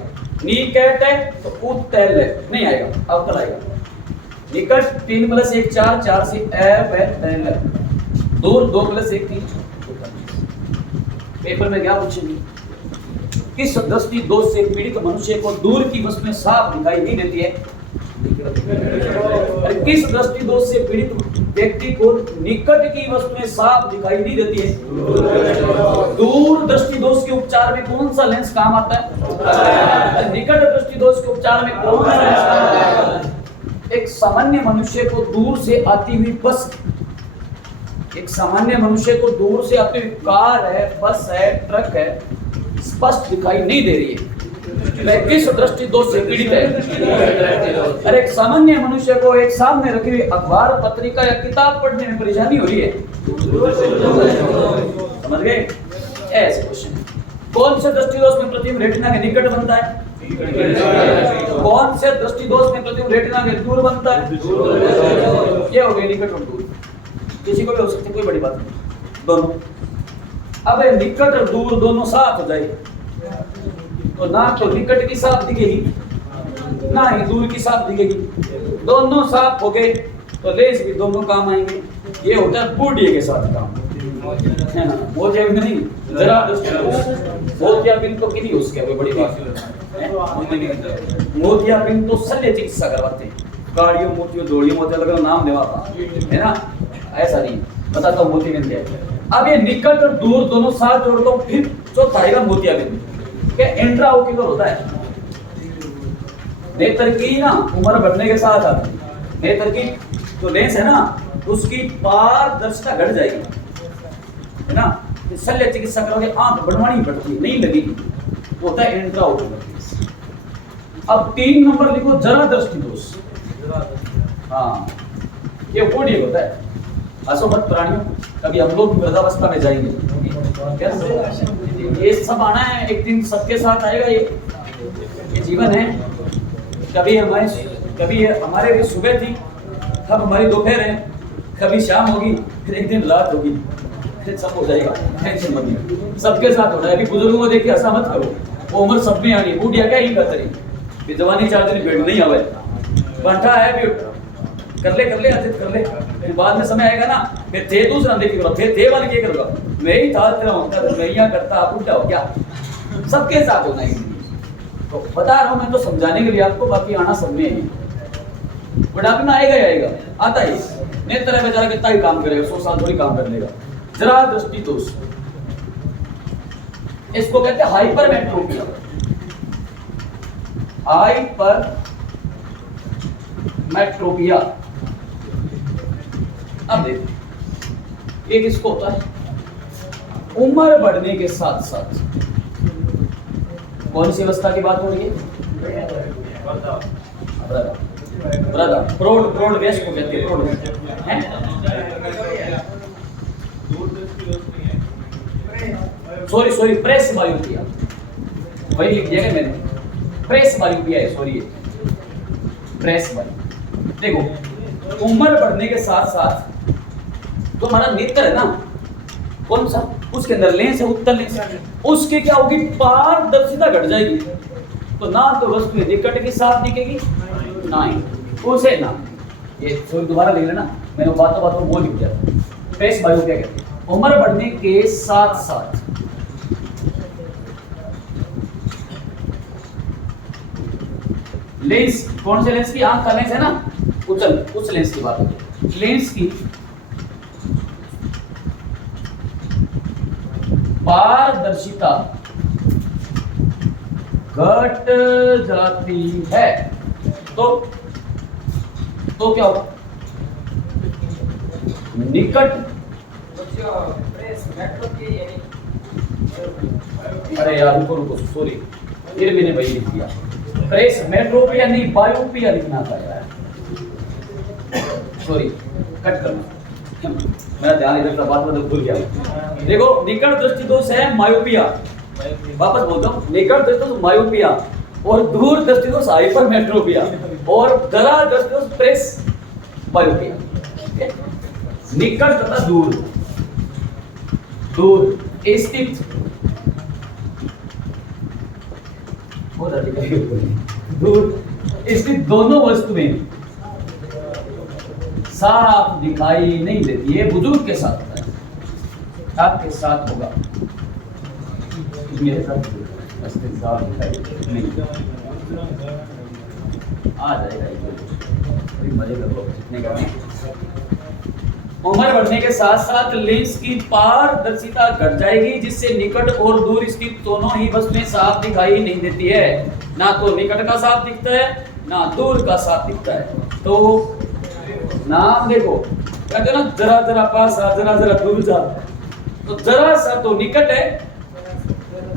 निकट है तो उत्तर नहीं आएगा, अवतल आएगा। निकट 3 + 1 4, 4 से ए, दूर 2 + 1 3। पेपर में क्या पूछेंगे, किस दृष्टि दोष से पीड़ित मनुष्य को दूर की वस्तुएं साफ दिखाई नहीं देती है, किस दृष्टि दोष से पीड़ित व्यक्ति को निकट की वस्तुएं साफ दिखाई नहीं देती है। दूर दृष्टि दोष के उपचार में कौन सा लेंस काम आता है, निकट दृष्टि दोष के उपचार में कौन सा लेंस काम आता है। एक सामान्य मनुष्य को दूर से आती हुई बस, एक सामान्य मनुष्य को दूर से आती हुई कार है, बस है, ट्रक है, स्पष्ट दिखाई नहीं दे रही है, किस दृष्टि दोष से पीड़ित है। अरे एक सामान्य मनुष्य को एक सामने रखी हुई अखबार, पत्रिका या किताब पढ़ने में परेशानी हो रही है, समझ गए, ऐसे क्वेश्चन। कौन से दृष्टि दोष में प्रतिबिंब रेटिना के निकट बनता है, कौन से दृष्टि दोष में प्रतिबिंब रेटिना के दूर बनता है, ये हो गए निकट और दूर। किसी को भी हो सकती है, कोई बड़ी बात नहीं, दोनों। अब निकट और दूर दोनों साथ हो जाए तो ना तो निकट की साफ दिखेगी ना ही दूर की साफ दिखेगी, दोनों साफ हो गए तो लेंस भी दोनों काम आएंगे। ये होता है बूढ़े के साथ काम, है ना, मोतियाबिंद नहीं, जरा मोतियाबिंद तो किन्हीं उसके कोई बड़ी बात नहीं। मोतियाबिंद तो शल्य चिकित्सा करवाते हैं, गाड़ियों मोतियों जोड़ियों मोतिया लगा नाम देवाता है ना, ऐसा नहीं, बताता हूँ मोतियाबिंद क्या है। अब ये निकट और दूर दोनों साथ जोड़ दो, फिर चौथा आएगा मोतियाबिंद। क्या इंट्राओक्यूलर होता है, नेत्र की ना उम्र बढ़ने के साथ आती है, नेत्र की जो लेंस है ना उसकी पारदर्शिता घट जाएगी, है ना। शल्य चिकित्सा करोगे आंख बढ़वानी पड़ती है, नहीं लगेगी, वो होता है इंट्राओक्यूलर। अब 3 नंबर लिखो, जरा दृष्टि दोष। हाँ, ये कोडियक होता है। हंसो मत प्राणियों, कभी हम लोग वृद्धावस्था में जाएंगे, कैसे ये सब आना है, एक दिन सबके साथ आएगा। ये जीवन है। कभी हमारे भी सुबह थी, अब हमारी दोपहर है, कभी शाम होगी, फिर एक दिन रात होगी, फिर सब हो जाएगा। टेंशन मत लो, सबके साथ हो रहा है। अभी बुजुर्गों को देख के ऐसा मत करो, वो उम्र सब में आनी। बूढ़िया क्या ही बेहतरी, ये जवानी 4 दिन बैठ नहीं आवे, बैठा है भी कर ले अर्जित कर ले, फिर बाद में समय आएगा ना, फिर थे दूसरा देखिए फिर थे वाले क्या करूँगा, मैं ही था तेरा होता तो मैं यहाँ करता, आप उल्टा हो क्या? सबके साथ होना है। तो बता रहा हूँ मैं तो समझाने के लिए आपको, बाकी आना सब में है। बुढ़ापे में आएगा ही आएगा, आता ही नहीं। तरह बेचारा कितना ही काम करेगा, 100 साल थोड़ी काम कर लेगा। जरा दृष्टि दोष, इसको कहते हैं हाइपरमेट्रोपिया। हाइपरमेट्रोपिया। अब देखो ये किसको होता है? उम्र बढ़ने के साथ साथ कौन सी अवस्था की बात हो रही है? प्रौढ़ वयस्क को कहते हैं। प्रौढ़ हैं? सॉरी प्रेस मायोपिया, वही लिख दिया मैंने, प्रेस मायोपिया है, सॉरी प्रेस मायोपिया। देखो उम्र बढ़ने के साथ साथ तो हमारा नेत्र है ना, कौन सा, उसके अंदर लेंस है, उत्तल लेंस, उसकी क्या होगी? पारदर्शिता घट जाएगी। तो ना तो वस्तु निकट के साथ दिखेगी, ना ही उसे ना। ये सॉरी दोबारा लिख लेना, मैंने बातों वो लिख दिया। प्रेस मायोपिया कहते हैं। उम्र बढ़ने के साथ साथ लेंस, कौन से लेंस की? आंख का लेंस है ना, उस लेंस की बात है। लेंस की पारदर्शिता घट जाती है तो क्या होगा? निकट, अरे यार रुको सॉरी, फिर मैंने वही लिख दिया। प्रेस मेट्रोपिया नहीं, बायोपिया लिखना था यार, सॉरी कट करना, मेरा ध्यान इधर बात भूल गया। देखो निकट दृष्टि दोष है मायोपिया, वापस बोलता हूँ, निकट दृष्टि दोष मायोपिया, और दूर दृष्टि दोष हाइपरमेट्रोपिया, और दरा दृष्टि दोष प्रेस बायोपिया। निकट तथा दूर स्थित, दूर स्थित दोनों वस्तुएं साफ दिखाई नहीं देती है। बुजुर्ग के साथ होता है, आपके साथ होगा, मेरे साथ साफ दिखाई नहीं आ जाएगा। मजे करो। उम्र बढ़ने के साथ साथ लेंस की पारदर्शिता घट जाएगी, जिससे निकट और दूर स्थित दोनों ही वस्तुएं साफ दिखाई नहीं देती है। ना तो निकट का साफ दिखता है, ना दूर का साफ दिखता है। तो नाम देखो, कहते ना जरा जरा पास आ, जरा जरा दूर जा। तो जरा सा तो निकट है,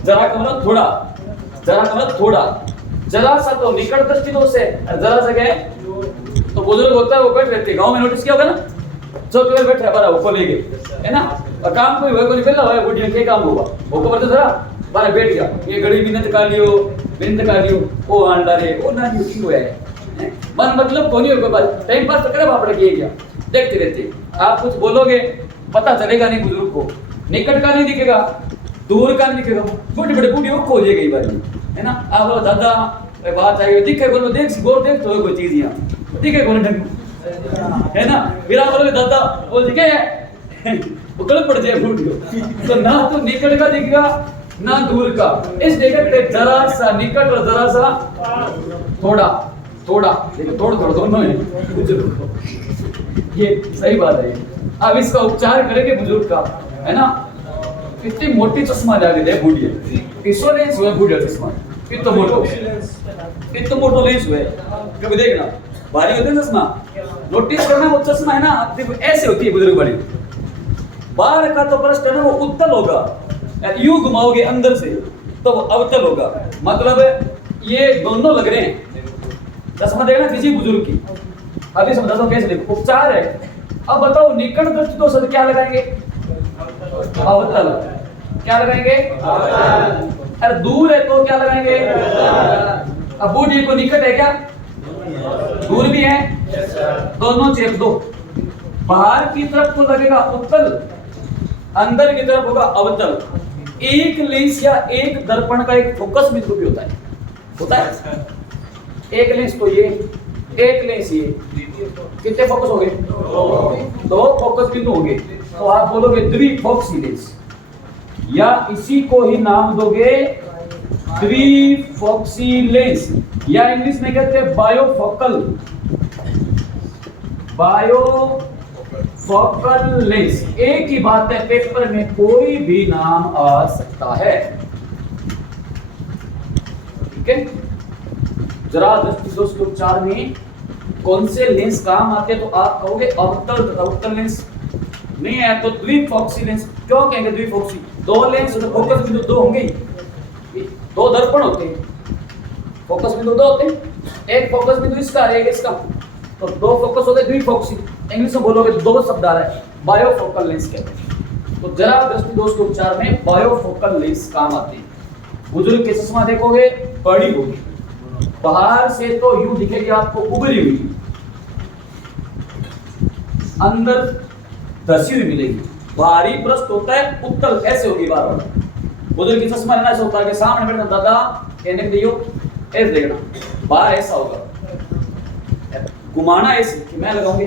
जरा का मतलब थोड़ा, जरा का मतलब थोड़ा, जरा सा तो निकट दृष्टि दोष है, जरा सा क्या है? तो बुजुर्ग होता है वो बैठ रहते, गांव में नोटिस किया होगा ना, चौक पे बैठ रहा बारा ऊपर ले गए, है ना, और काम कोई कोई पहला है बुढ़िया के काम होगा वो को जरा बारा बैठ गया, ये घड़ी बिनत का लियो ओ आंडा रे ओ ना यू की होया है मन मतलब कोनी हो बात टाइम पास तो करे बापड़े किए गया, देखते रहते। आप कुछ बोलोगे पता चलेगा नहीं, बुजुर्ग को निकट का नहीं दिखेगा, दूर का नहीं दिखेगा, छोटे बड़े बूढ़ी वो खो जाएगी बार, है ना। आप बोलो दादा बात आई दिखे बोलो देख गौर देख तो कोई चीज यहाँ दिखे बोले ढंग, है ना। फिर आप बोलोगे दादा बोल दिखे वो गलत पड़ जाए बूढ़ी, तो ना तो निकट का दिखेगा ना दूर का, इस निकट जरा सा निकट और जरा सा थोड़ा थोड़ा, देखो थोड़ा थोड़ा दोनों है बुजुर्ग, ये सही बात है। अब इसका उपचार करेंगे बुजुर्ग का, है ना। कितनी मोटी चश्मा लगा दे बूढ़ी, किसो लेंस हुआ बूढ़ा चश्मा, कितना मोटो लेंस हुआ, कभी देखना भारी होते हैं चश्मा, नोटिस करना वो चश्मा है ना, देखो ऐसे होती है बुजुर्ग बड़ी, बाहर का तो प्रश्न है ना वो उत्तल होगा, यूं घुमाओगे अंदर से तो वो अवतल होगा, मतलब ये दोनों लग रहे हैं। चश्मा देखना किसी बुजुर्ग की, अभी समझाता हूँ कैसे देखो उपचार है। अब बताओ निकट दृष्टि दोष क्या लगाएंगे? अवतल। क्या लगाएंगे? अरे दूर है तो क्या लगाएंगे? अब बूढ़ी को निकट है क्या? दूर भी है, दोनों चेप दो। बाहर की तरफ तो लगेगा उत्तल, अंदर की तरफ होगा अवतल। एक लेंस या एक दर्पण का एक फोकस बिंदु भी होता है। एक लेंस तो ये, एक लेंस ये, कितने फोकस हो गए? दो फोकस बिंदु हो गए। तो आप बोलोगे द्विफोक्सी लेंस, या इसी को ही नाम दोगे द्विफोक्सी लेंस, या इंग्लिश में कहते हैं बायोफोकल, बायोफोकल लेंस। एक ही बात है, पेपर में कोई भी नाम आ सकता है। ठीक है, जरा दृष्टि दोष के उपचार में कौन से लेंस काम आते हैं? तो आप कहोगे अवतल तथा उत्तल लेंस। नहीं है तो द्विफोक्सी लेंस। क्यों कहेंगे द्विफोक्सी? दो लेंस तो फोकस बिंदु दो होंगे, दो दर्पण होते हैं, फोकस बिंदु दो होते हैं, एक फोकस बिंदु इसका एक इसका, तो दो फोकस होते द्विफोक्सी। इंग्लिश में बोलोगे तो दो शब्द आ रहा है, बायोफोकल लेंस कहते हैं। तो जरा दृष्टि दोष के उपचार में बायोफोकल लेंस काम आते हैं। बुजुर्ग के चश्मा देखोगे बड़ी होगी, बाहर से तो यूं दिखेगी आपको उभरी हुई, अंदर धसी हुई मिलेगी। बाहरी पृष्ठ होता है उत्तल, ऐसे होगी बार बार। बुजुर्ग की चश्मा लेना ऐसा होता है कि सामने बैठा दादा कहने के दियो ऐसे देखना, बाहर ऐसा होगा, घुमाना ऐसे कि मैं लगाऊंगी,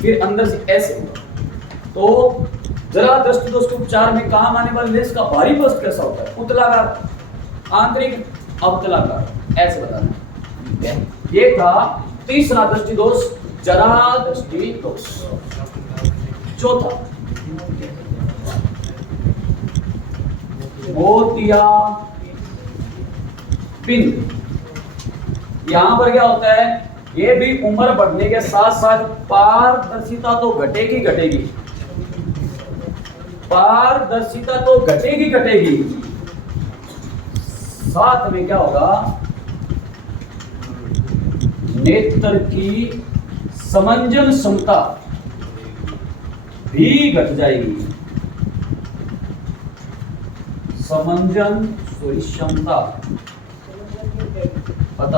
फिर अंदर से ऐसे होगा। तो जरा दृष्टि दोष के उपचार में काम आने वाले लेंस का बाहरी पृष्ठ कैसा होता है? उत्तलाकार, आंतरिक अवतलाकार, ऐसे बताना। ये था तीसरा दृष्टि दोष, जरा दृष्टि दोष। चौथा मोतिया पिंड। यहां पर क्या होता है? ये भी उम्र बढ़ने के साथ साथ पारदर्शिता तो घटेगी, पारदर्शिता तो घटेगी। साथ में क्या होगा? नेत्र की समंजन क्षमता भी घट जाएगी। समंजन क्षमता घट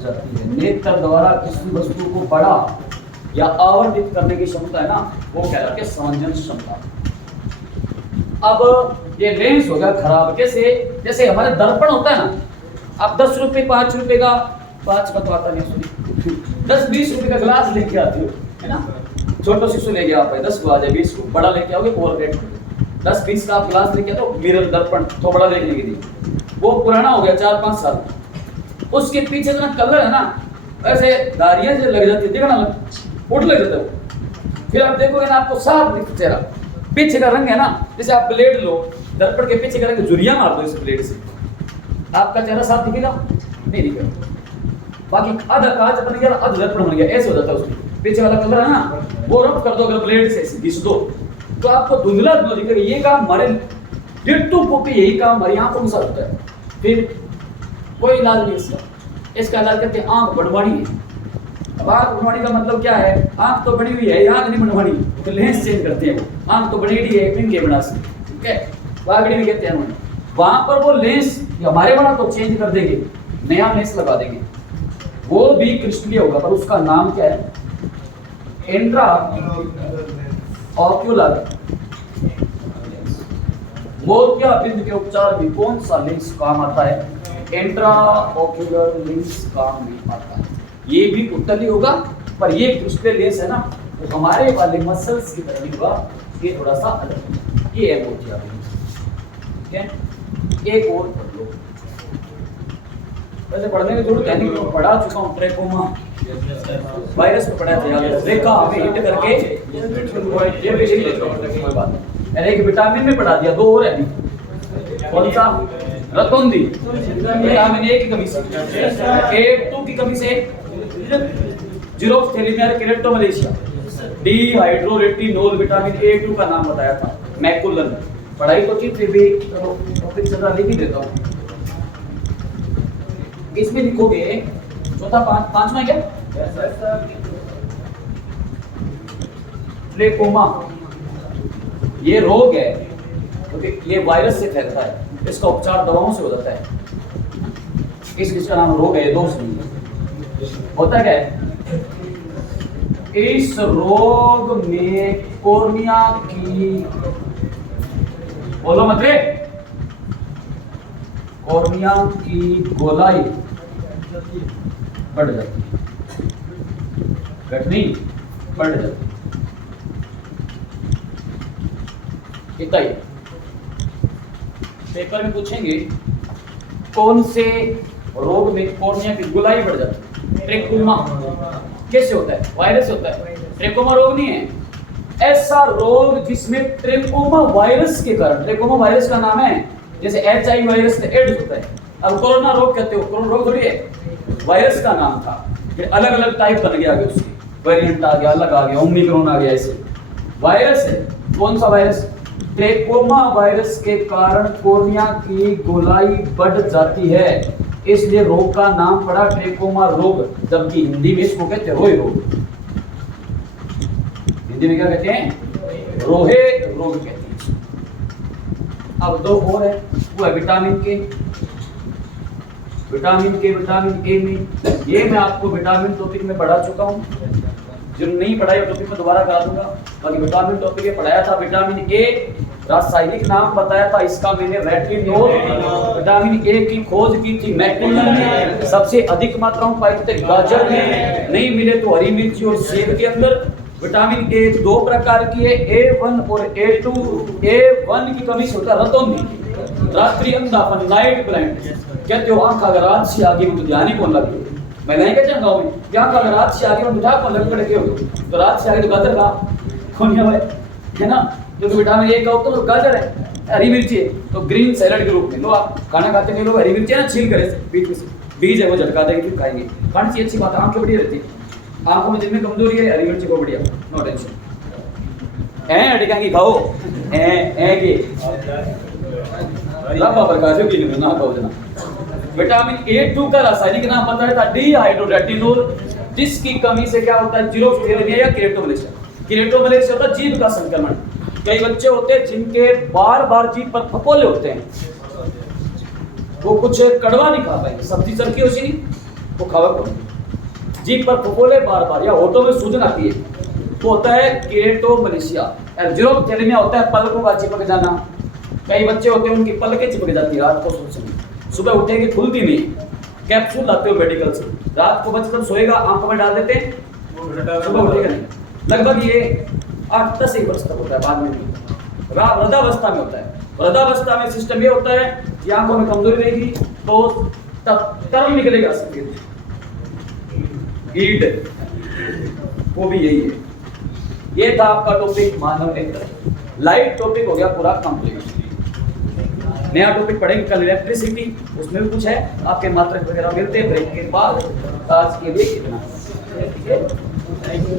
जाती है। नेत्र द्वारा किसी वस्तु को बड़ा या आवर्धित करने की क्षमता है ना, वो कहलाती है समंजन क्षमता। अब ये लेंस होगा खराब कैसे? जैसे हमारे दर्पण होता है ना, आप 10 रुपए 5 रुपए का, 5 का तो आता नहीं, सॉरी 10-20 रुपए का ग्लास लेके आते हो, है ना? छोटा शीशो लेके आप 10 को आ जाए 20 को, बड़ा लेके आओगे और रेट 10-20 का आप ग्लास लेके आओ, मिरर दर्पण तो बड़ा देखने के लिए, वो पुराना हो गया 4-5 साल, उसके पीछे इतना कलर है ना, ऐसे धारियां जो लग जाती है, देखना उठ लग जाता है। फिर आप देखोगे ना, आपको साफ दिखता चेहरा, पीछे का रंग है ना, जैसे आप ब्लेड लो, दर्पण के पीछे का रंग झुर्रियां मार दो इस ब्लेड से, आपका चेहरा साफ दिखेगा? नहीं दिखेगा। बाकी आधा कांच बन गया, आधा दर्पण बन गया, ऐसे हो जाता है। उसमें पीछे वाला कलर है ना, वो रफ कर दो अगर ब्लेड से घिस दो, तो आपको धुंधला दिखेगा। ये काम हमारे डिट्टो कॉपी, यही काम हमारी आंखों के साथ होता है। फिर कोई इलाज नहीं इसका इलाज करते हैं आंख बनवानी है। अब आंख बनवानी का मतलब क्या है? आंख तो बनी हुई है, आंख नहीं बनवानी, तो लेंस चेंज करते हैं। वो आंख तो बनेगी है, पिन के बना से, ठीक है, वागड़ी में कहते हैं। वहां पर वो लेंस हमारे बना तो चेंज कर देंगे, नया लेंस लगा देंगे, वो भी क्रिस्टलीय होगा, पर उसका नाम क्या है? इंट्रा ऑक्यूलर मोतिया बिंदु के उपचार में कौन सा लेंस काम आता है? इंट्रा ऑक्यूलर लेंस काम में आता है। ये भी उत्तल ही होगा, पर ये क्रिस्टलीय लेंस है ना, तो हमारे वाले मसल्स की तरह नहीं होगा, ये थोड़ा सा अलग होगा। ये है मोतिया लेंस, ठीक है। एक और पढ़ लो, वैसे पढ़ने की जरूरत है नहीं, तो पढ़ा चुका हूँ। ट्रैकोमा वायरस में पढ़ा था, याद रेखा हमें हिट करके ये भी लिख लेते हैं, कोई बात नहीं। एक विटामिन में पढ़ा दिया, 2 और है अभी। कौन सा? रतौंधी, विटामिन ए की कमी से, A2 की कमी से, जीरोथैलेमिया केरेटोमलेशिया, डिहाइड्रोरेटिनोल, विटामिन A2 का नाम बताया था, मैकुलन। पढ़ाई तो थी, फिर भी टॉपिक ज्यादा लिख ही देता हूँ। इसमें लिखोगे चौथा, पांचवा क्या? ट्रेकोमा, ये रोग है क्योंकि ये वायरस से फैलता है, इसका उपचार दवाओं से हो जाता है। इसका नाम रोग है, दोष नहीं होता। क्या है इस रोग में कोर्निया की, बोलो मत रे, कोर्निया की गोलाई बढ़ जाती है, घटनी बढ़ जाती है। इतना ही पेपर में पूछेंगे कौन से रोग में कोर्निया की गोलाई बढ़ जाती है। ट्रेकोमा कैसे होता है? वायरस होता है। ट्रेकोमा रोग नहीं है, ऐसा रोग जिसमें ट्रेकोमा वायरस के कारण, ट्रेकोमा वायरस का नाम है जैसे HIV वायरस से एड्स होता है। अब कोरोना रोग कहते हो, कोरोना रोग थोड़ी है, वायरस का नाम था, फिर अलग अलग टाइप बन गया, उसकी वेरिएंट आ गया, अलग आ गया, ओमिक्रॉन आ गया, ऐसे वायरस है। कौन सा वायरस? ट्रेकोमा वायरस के कारण कोर्निया की गोलाई बढ़ जाती है, इसलिए रोग का नाम पड़ा ट्रेकोमा रोग, जबकि हिंदी में इसको कहते हैं रोहे रोग। हिंदी में क्या कहते हैं? रोहे रोग कहते हैं। अब दो और है, वो है विटामिन के। विटामिन ए में, ये मैं आपको विटामिन टॉपिक में पढ़ा चुका हूँ, जो नहीं पढ़ा है टॉपिक में दोबारा करा दूंगा। बाकी विटामिन टॉपिक में पढ़ाया था। विटामिन ए रासायनिक नाम बताया था इसका मैंने, रेटिनोल। विटामिन ए की खोज की थी मैकमिलन ने, सबसे अधिक मात्रा में पाए थे गाजर में, नहीं मिले तो हरी मिर्ची और सेब के अंदर। विटामिन ए दो प्रकार की है, A1 और A2। A1 की कमी से होता है रतौंधी, रात्रि अंधापन, नाइट ब्लाइंड। कहते हो आंख अगर रात से आगे में तो ध्यान ही कौन लगे, मैं नहीं कहता गाँव में कि आंख अगर रात से आगे में बुझा कौन लग पड़े हो, तो रात से आगे तो गाजर का कौन है ना, जो विटामिन ए का होता है तो गाजर है, हरी मिर्ची है तो ग्रीन सैलड के रूप में लो। आप खाना खाते हैं लोग हरी मिर्ची है ना, छील करे बीज है वो झटका देंगे, फिर खाएंगे। खाने से अच्छी बात है, आंखें बढ़िया रहती है, आंखों में जिनमें कमजोरी है हरी मिर्ची को बढ़िया, नो टेंशन। अटकाएंगे खाओ के प्रकाश की ना खाओ जना। विटामिन A2 का रासायनिक नाम बताया था डिहाइड्रोरेटिनोल, जिसकी कमी से क्या होता है? जीरोफिलेरिया या केरेटोमलेशिया। केरेटोमलेशिया होता है जीभ का संक्रमण। कई बच्चे होते हैं जिनके बार बार जीभ पर फफोले होते हैं, वो कुछ कड़वा नहीं खा पाएंगे, सब्जी चरकी होती नहीं वो खावा करो, जीभ पर फफोले बार बार, या होठों में सूजन आती है तो होता है केरेटोमलेशिया। जीरोफिलेरिया होता है पलकों का चिपक जाना। कई बच्चे होते हैं उनकी पलकें चिपक जाती है रात को सोचने, सुबह उठेंगे खुलती नहीं। कैप्सूल लाते हो मेडिकल से, रात को बच्चा जब सोएगा आंखों में डाल देते हैं, सुबह उठेगा नहीं। लगभग ये 8-10 वर्ष तक होता है, बाद में नहीं, वृद्धावस्था में होता है। वृद्धावस्था में सिस्टम ये होता है कि आंखों में कमजोरी रहेगी तो तब तरल निकलेगा सफेद हीट, वो भी यही है। ये था आपका टॉपिक मानव नेत्र, लाइट टॉपिक हो गया पूरा कंप्लीट। नया टॉपिक पढ़ेंगे कल इलेक्ट्रिसिटी, उसमें भी कुछ है आपके मात्रक वगैरह मिलते हैं ब्रेक के बाद। आज के लिए इतना, ठीक है, थैंक यू।